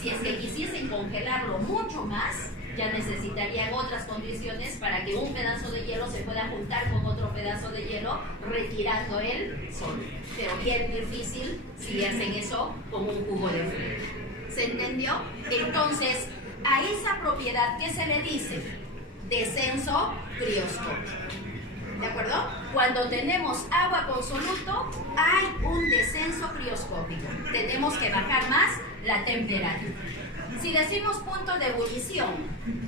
si es que quisiesen congelarlo mucho más, ya necesitarían otras condiciones para que un pedazo de hielo se pueda juntar con otro pedazo de hielo, retirando el sol. Pero bien difícil si hacen eso con un jugo de fruta. ¿Se entendió? Entonces, a esa propiedad, ¿qué se le dice? Descenso crioscópico. ¿De acuerdo? Cuando tenemos agua con soluto, hay un descenso crioscópico. Tenemos que bajar más la temperatura. Si decimos punto de ebullición,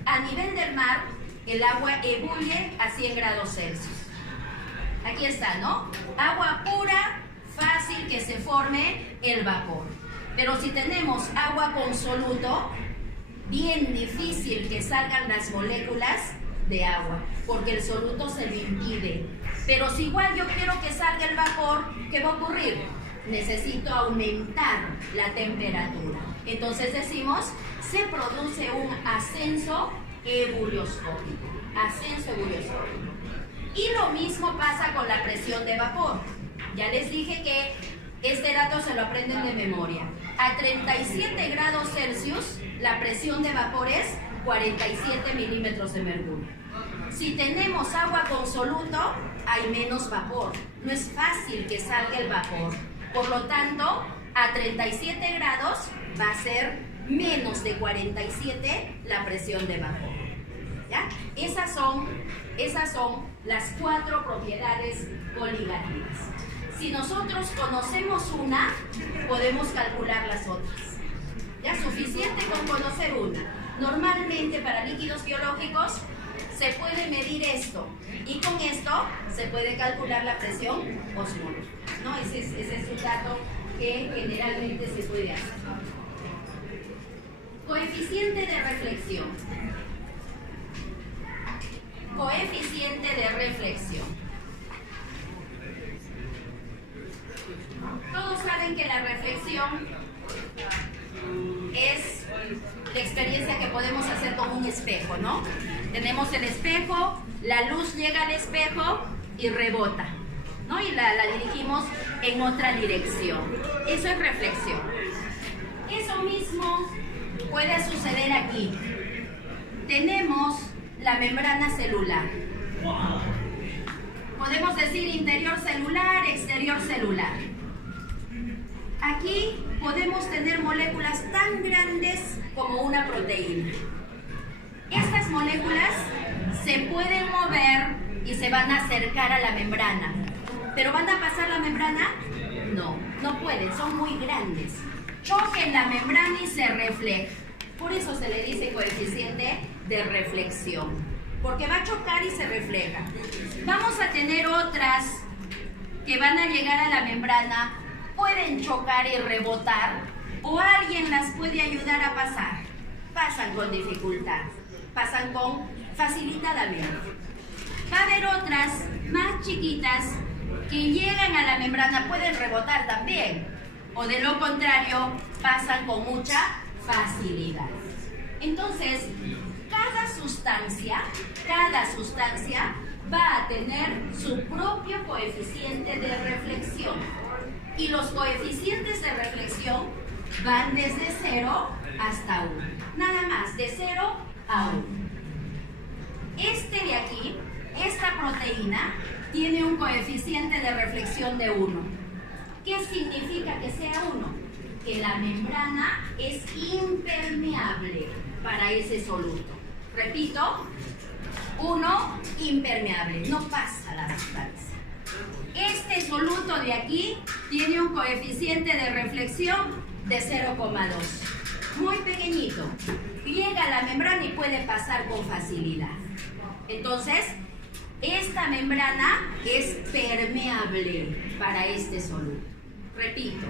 a nivel del mar, el agua ebulle a 100 grados Celsius. Aquí está, ¿no? Agua pura, fácil que se forme el vapor. Pero si tenemos agua con soluto, bien difícil que salgan las moléculas de agua, porque el soluto se lo impide. Pero si igual yo quiero que salga el vapor, ¿qué va a ocurrir? Necesito aumentar la temperatura. Entonces decimos, se produce un ascenso ebullioscópico. Ascenso ebullioscópico. Y lo mismo pasa con la presión de vapor. Ya les dije que este dato se lo aprenden de memoria. A 37 grados Celsius, la presión de vapor es 47 milímetros de mercurio. Si tenemos agua con soluto, hay menos vapor. No es fácil que salga el vapor. Por lo tanto, a 37 grados va a ser menos de 47 la presión de vapor. ¿Ya? Esas son las 4 propiedades coligativas. Si nosotros conocemos una, podemos calcular las otras. ¿Ya? Suficiente con conocer una. Normalmente para líquidos biológicos se puede medir esto y con esto se puede calcular la presión osmológica, ¿no? Ese es un dato que generalmente se puede hacer. Coeficiente de reflexión. Coeficiente de reflexión. Todos saben que la reflexión es la experiencia que podemos hacer con un espejo, ¿no? Tenemos el espejo, la luz llega al espejo y rebota, ¿no? Y la dirigimos en otra dirección. Eso es reflexión. Eso mismo puede suceder aquí. Tenemos la membrana celular. Podemos decir interior celular, exterior celular. Aquí podemos tener moléculas tan grandes como una proteína. Estas moléculas se pueden mover y se van a acercar a la membrana. ¿Pero van a pasar la membrana? No pueden, son muy grandes. Choquen la membrana y se refleja. Por eso se le dice coeficiente de reflexión, porque va a chocar y se refleja. Vamos a tener otras que van a llegar a la membrana, pueden chocar y rebotar, o alguien las puede ayudar a pasar. Pasan con dificultad, pasan con facilitadamente. Va a haber otras más chiquitas que llegan a la membrana, pueden rebotar también, o de lo contrario, pasan con mucha facilidad. Entonces, cada sustancia va a tener su propio coeficiente de reflexión. Y los coeficientes de reflexión van desde 0 hasta 1. Nada más, de 0 a 1. Este de aquí, esta proteína, tiene un coeficiente de reflexión de 1. ¿Qué significa que sea 1? Que la membrana es impermeable para ese soluto. Repito, 1, impermeable, no pasa la sustancia. Este soluto de aquí tiene un coeficiente de reflexión de 0,2. Muy pequeñito. Llega a la membrana y puede pasar con facilidad. Entonces, esta membrana es permeable para este soluto. Repito,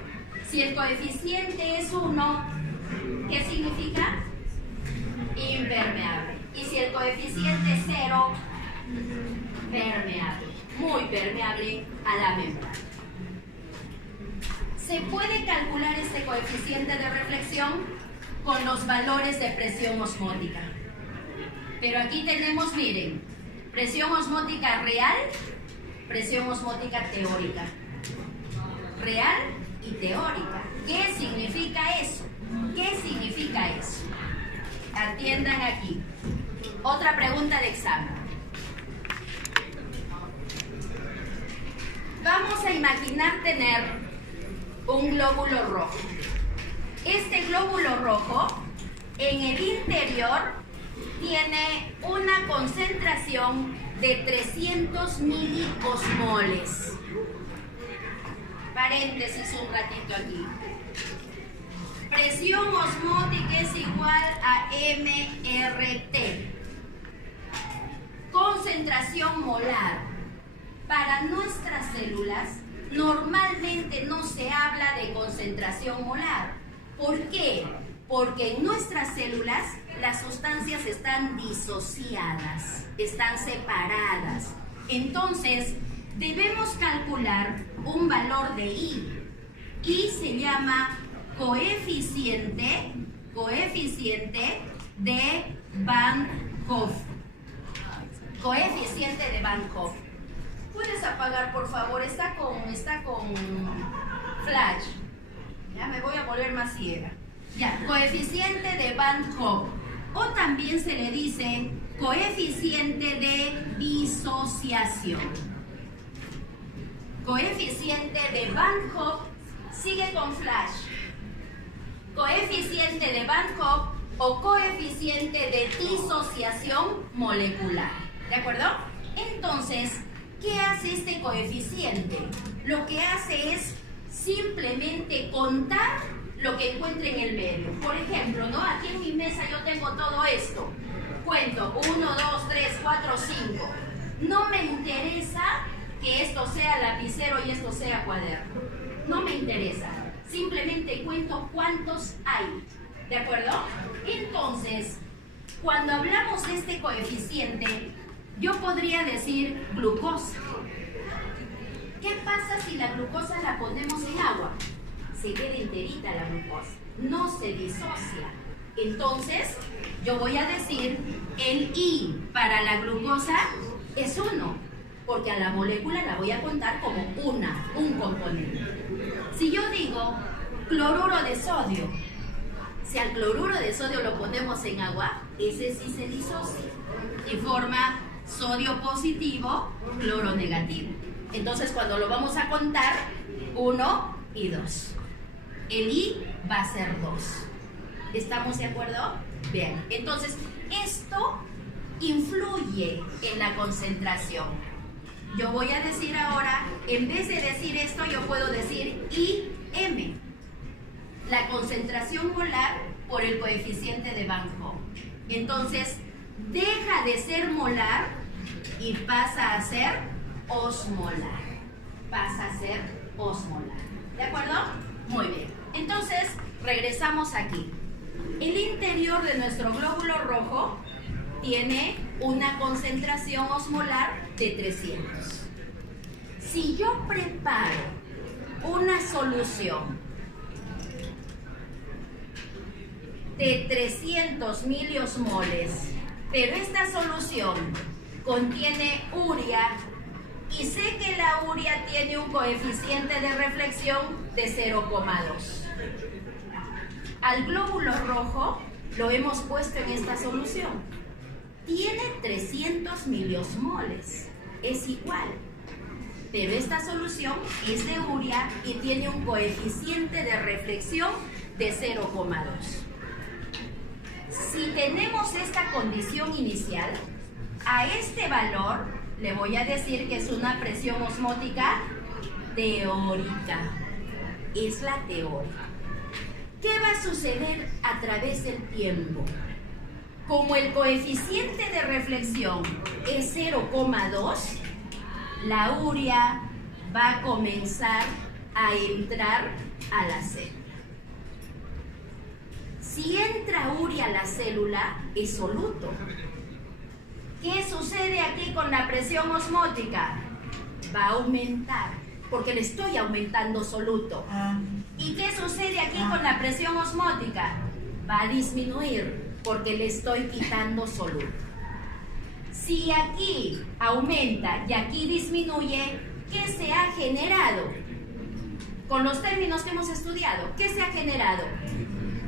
si el coeficiente es 1, ¿qué significa? Impermeable. Y si el coeficiente es 0, permeable. Muy permeable a la membrana. ¿Se puede calcular este coeficiente de reflexión? con los valores de presión osmótica. Pero aquí tenemos, miren, presión osmótica real, presión osmótica teórica. Real y teórica. ¿Qué significa eso? ¿Qué significa eso? Atiendan aquí. Otra pregunta de examen. Vamos a imaginar tener un glóbulo rojo. Este glóbulo rojo, en el interior, tiene una concentración de 300 miliosmoles. Paréntesis un ratito aquí. Presión osmótica es igual a MRT. Concentración molar. Para nuestras células, normalmente no se habla de concentración molar. ¿Por qué? Porque en nuestras células las sustancias están disociadas, están separadas. Entonces, debemos calcular un valor de I. I se llama coeficiente de Van Hoff. Coeficiente de Van Hoff. ¿Puedes apagar, por favor? Está con flash. Ya me voy a volver más ciega. Ya, coeficiente de Van Hoff. O también se le dice coeficiente de disociación. Coeficiente de Van Hoff. Sigue con flash. Coeficiente de Van Hoff o coeficiente de disociación molecular. ¿De acuerdo? Entonces, ¿qué hace este coeficiente? Lo que hace es simplemente contar lo que encuentre en el medio. Por ejemplo, ¿no? Aquí en mi mesa yo tengo todo esto. Cuento 1, 2, 3, 4, 5. No me interesa que esto sea lapicero y esto sea cuaderno. No me interesa. Simplemente cuento cuántos hay. ¿De acuerdo? Entonces, cuando hablamos de este coeficiente, yo podría decir glucosa. ¿Qué pasa si la glucosa la ponemos en agua? Se queda enterita la glucosa, no se disocia. Entonces, yo voy a decir el I para la glucosa es 1, porque a la molécula la voy a contar como un componente. Si yo digo cloruro de sodio, si al cloruro de sodio lo ponemos en agua, ese sí se disocia y forma sodio positivo, cloro negativo. Entonces, cuando lo vamos a contar, 1 y 2. El I va a ser 2. ¿Estamos de acuerdo? Bien. Entonces, esto influye en la concentración. Yo voy a decir ahora, en vez de decir esto, yo puedo decir IM. La concentración molar por el coeficiente de Van Hoff. Entonces, deja de ser molar y pasa a ser osmolar. Pasa a ser osmolar. ¿De acuerdo? Muy bien. Entonces, regresamos aquí. El interior de nuestro glóbulo rojo tiene una concentración osmolar de 300. Si yo preparo una solución de 300 miliosmoles, pero esta solución contiene urea y sé que la urea tiene un coeficiente de reflexión de 0,2. Al glóbulo rojo lo hemos puesto en esta solución. Tiene 300 miliosmoles, es igual, pero esta solución es de urea y tiene un coeficiente de reflexión de 0,2. Si tenemos esta condición inicial, a este valor le voy a decir que es una presión osmótica teórica. Es la teórica. ¿Qué va a suceder a través del tiempo? Como el coeficiente de reflexión es 0,2, la urea va a comenzar a entrar a la célula. Si entra urea a la célula, es soluto. ¿Qué sucede aquí con la presión osmótica? Va a aumentar, porque le estoy aumentando soluto. ¿Y qué sucede aquí con la presión osmótica? va a disminuir porque le estoy quitando soluto. Si aquí aumenta y aquí disminuye, ¿qué se ha generado? Con los términos que hemos estudiado, ¿qué se ha generado?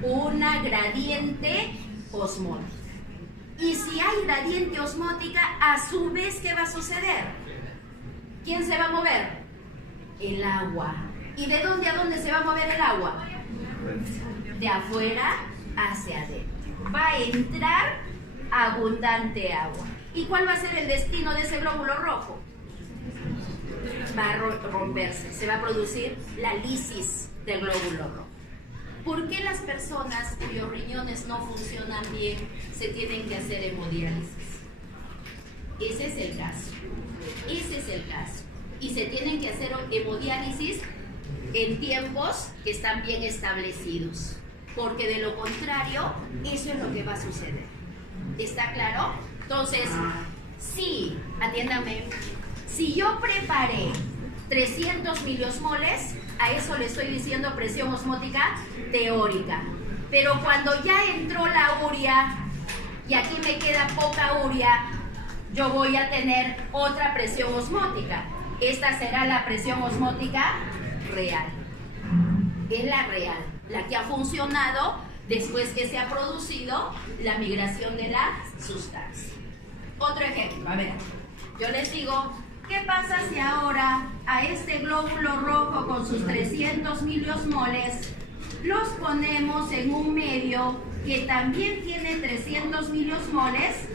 Una gradiente osmótica. Y si hay gradiente osmótica, a su vez, ¿qué va a suceder? ¿Quién se va a mover? El agua. ¿Y de dónde a dónde se va a mover el agua? De afuera hacia adentro. Va a entrar abundante agua. ¿Y cuál va a ser el destino de ese glóbulo rojo? Va a romperse. Se va a producir la lisis del glóbulo rojo. ¿Por qué las personas cuyos riñones no funcionan bien se tienen que hacer hemodiálisis? Ese es el caso. Ese es el caso. Y se tienen que hacer hemodiálisis en tiempos que están bien establecidos. Porque de lo contrario, eso es lo que va a suceder. ¿Está claro? Entonces, sí, atiéndame. Si yo preparé 300 miliosmoles, a eso le estoy diciendo presión osmótica teórica. Pero cuando ya entró la urea y aquí me queda poca urea, yo voy a tener otra presión osmótica. Esta será la presión osmótica real. Es la real, la que ha funcionado después que se ha producido la migración de la sustancia. Otro ejemplo, a ver, yo les digo, ¿qué pasa si ahora a este glóbulo rojo con sus 300 miliosmoles los ponemos en un medio que también tiene 300 miliosmoles,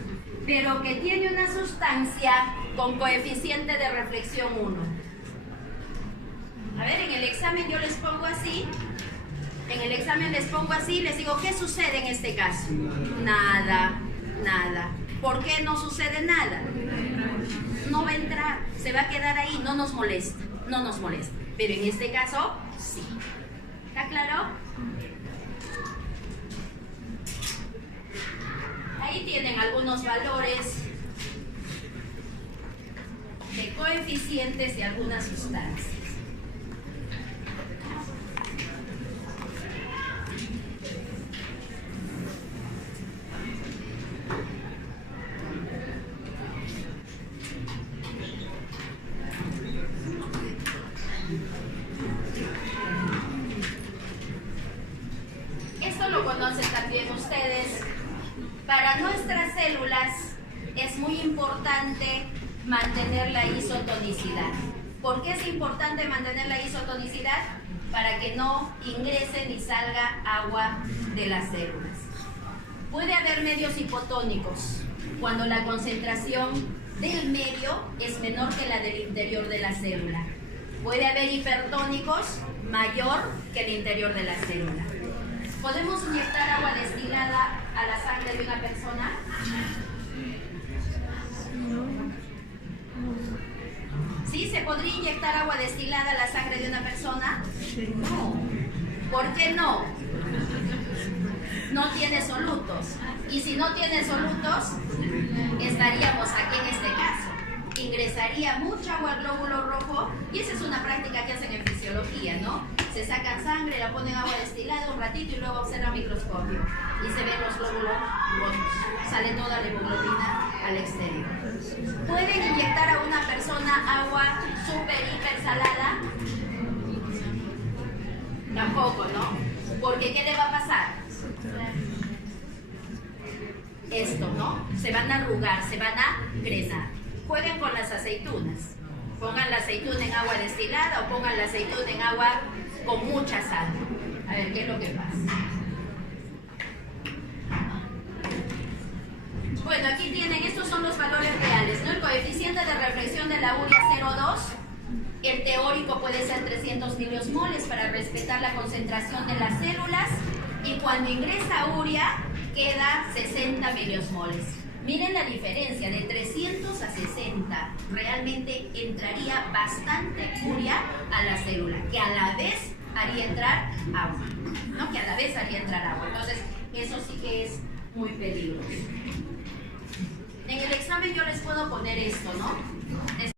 pero que tiene una sustancia con coeficiente de reflexión 1? A ver, en el examen yo les pongo así. En el examen les pongo así, les digo, ¿qué sucede en este caso? Nada, nada. ¿Por qué no sucede nada? No va a entrar, se va a quedar ahí, no nos molesta, no nos molesta. Pero en este caso, sí. ¿Está claro? Ahí tienen algunos valores de coeficientes de algunas sustancias. Esto lo conocen también ustedes. Para nuestras células es muy importante mantener la isotonicidad. ¿Por qué es importante mantener la isotonicidad? Para que no ingrese ni salga agua de las células. Puede haber medios hipotónicos cuando la concentración del medio es menor que la del interior de la célula. Puede haber hipertónicos mayor que el interior de la célula. ¿Podemos inyectar agua destilada a la sangre de una persona? ¿Sí? ¿Se podría inyectar agua destilada a la sangre de una persona? No. ¿Por qué no? No tiene solutos. Y si no tiene solutos, estaríamos aquí en este caso. Ingresaría mucha agua al glóbulo rojo, y esa es una práctica que hacen en fisiología, ¿no? Se sacan sangre, la ponen agua destilada un ratito y luego observan microscopio y se ven los glóbulos rojos. Sale toda la hemoglobina al exterior. ¿Pueden inyectar a una persona agua súper, hiper salada? Tampoco, ¿no? Porque ¿qué le va a pasar? Esto, ¿no? Se van a arrugar, se van a grenar. Jueguen con las aceitunas. Pongan la aceituna en agua destilada o pongan la aceituna en agua con mucha sal. A ver, ¿qué es lo que pasa? Bueno, aquí tienen, estos son los valores reales, ¿no? El coeficiente de reflexión de la urea 0,2. El teórico puede ser 300 miliosmoles para respetar la concentración de las células. Y cuando ingresa urea, queda 60 miliosmoles. Miren la diferencia, de 300 a 60. Realmente entraría bastante urea a la célula, que a la vez haría entrar agua, ¿no? Que a la vez haría entrar agua. Entonces, eso sí que es muy peligroso. En el examen yo les puedo poner esto, ¿no?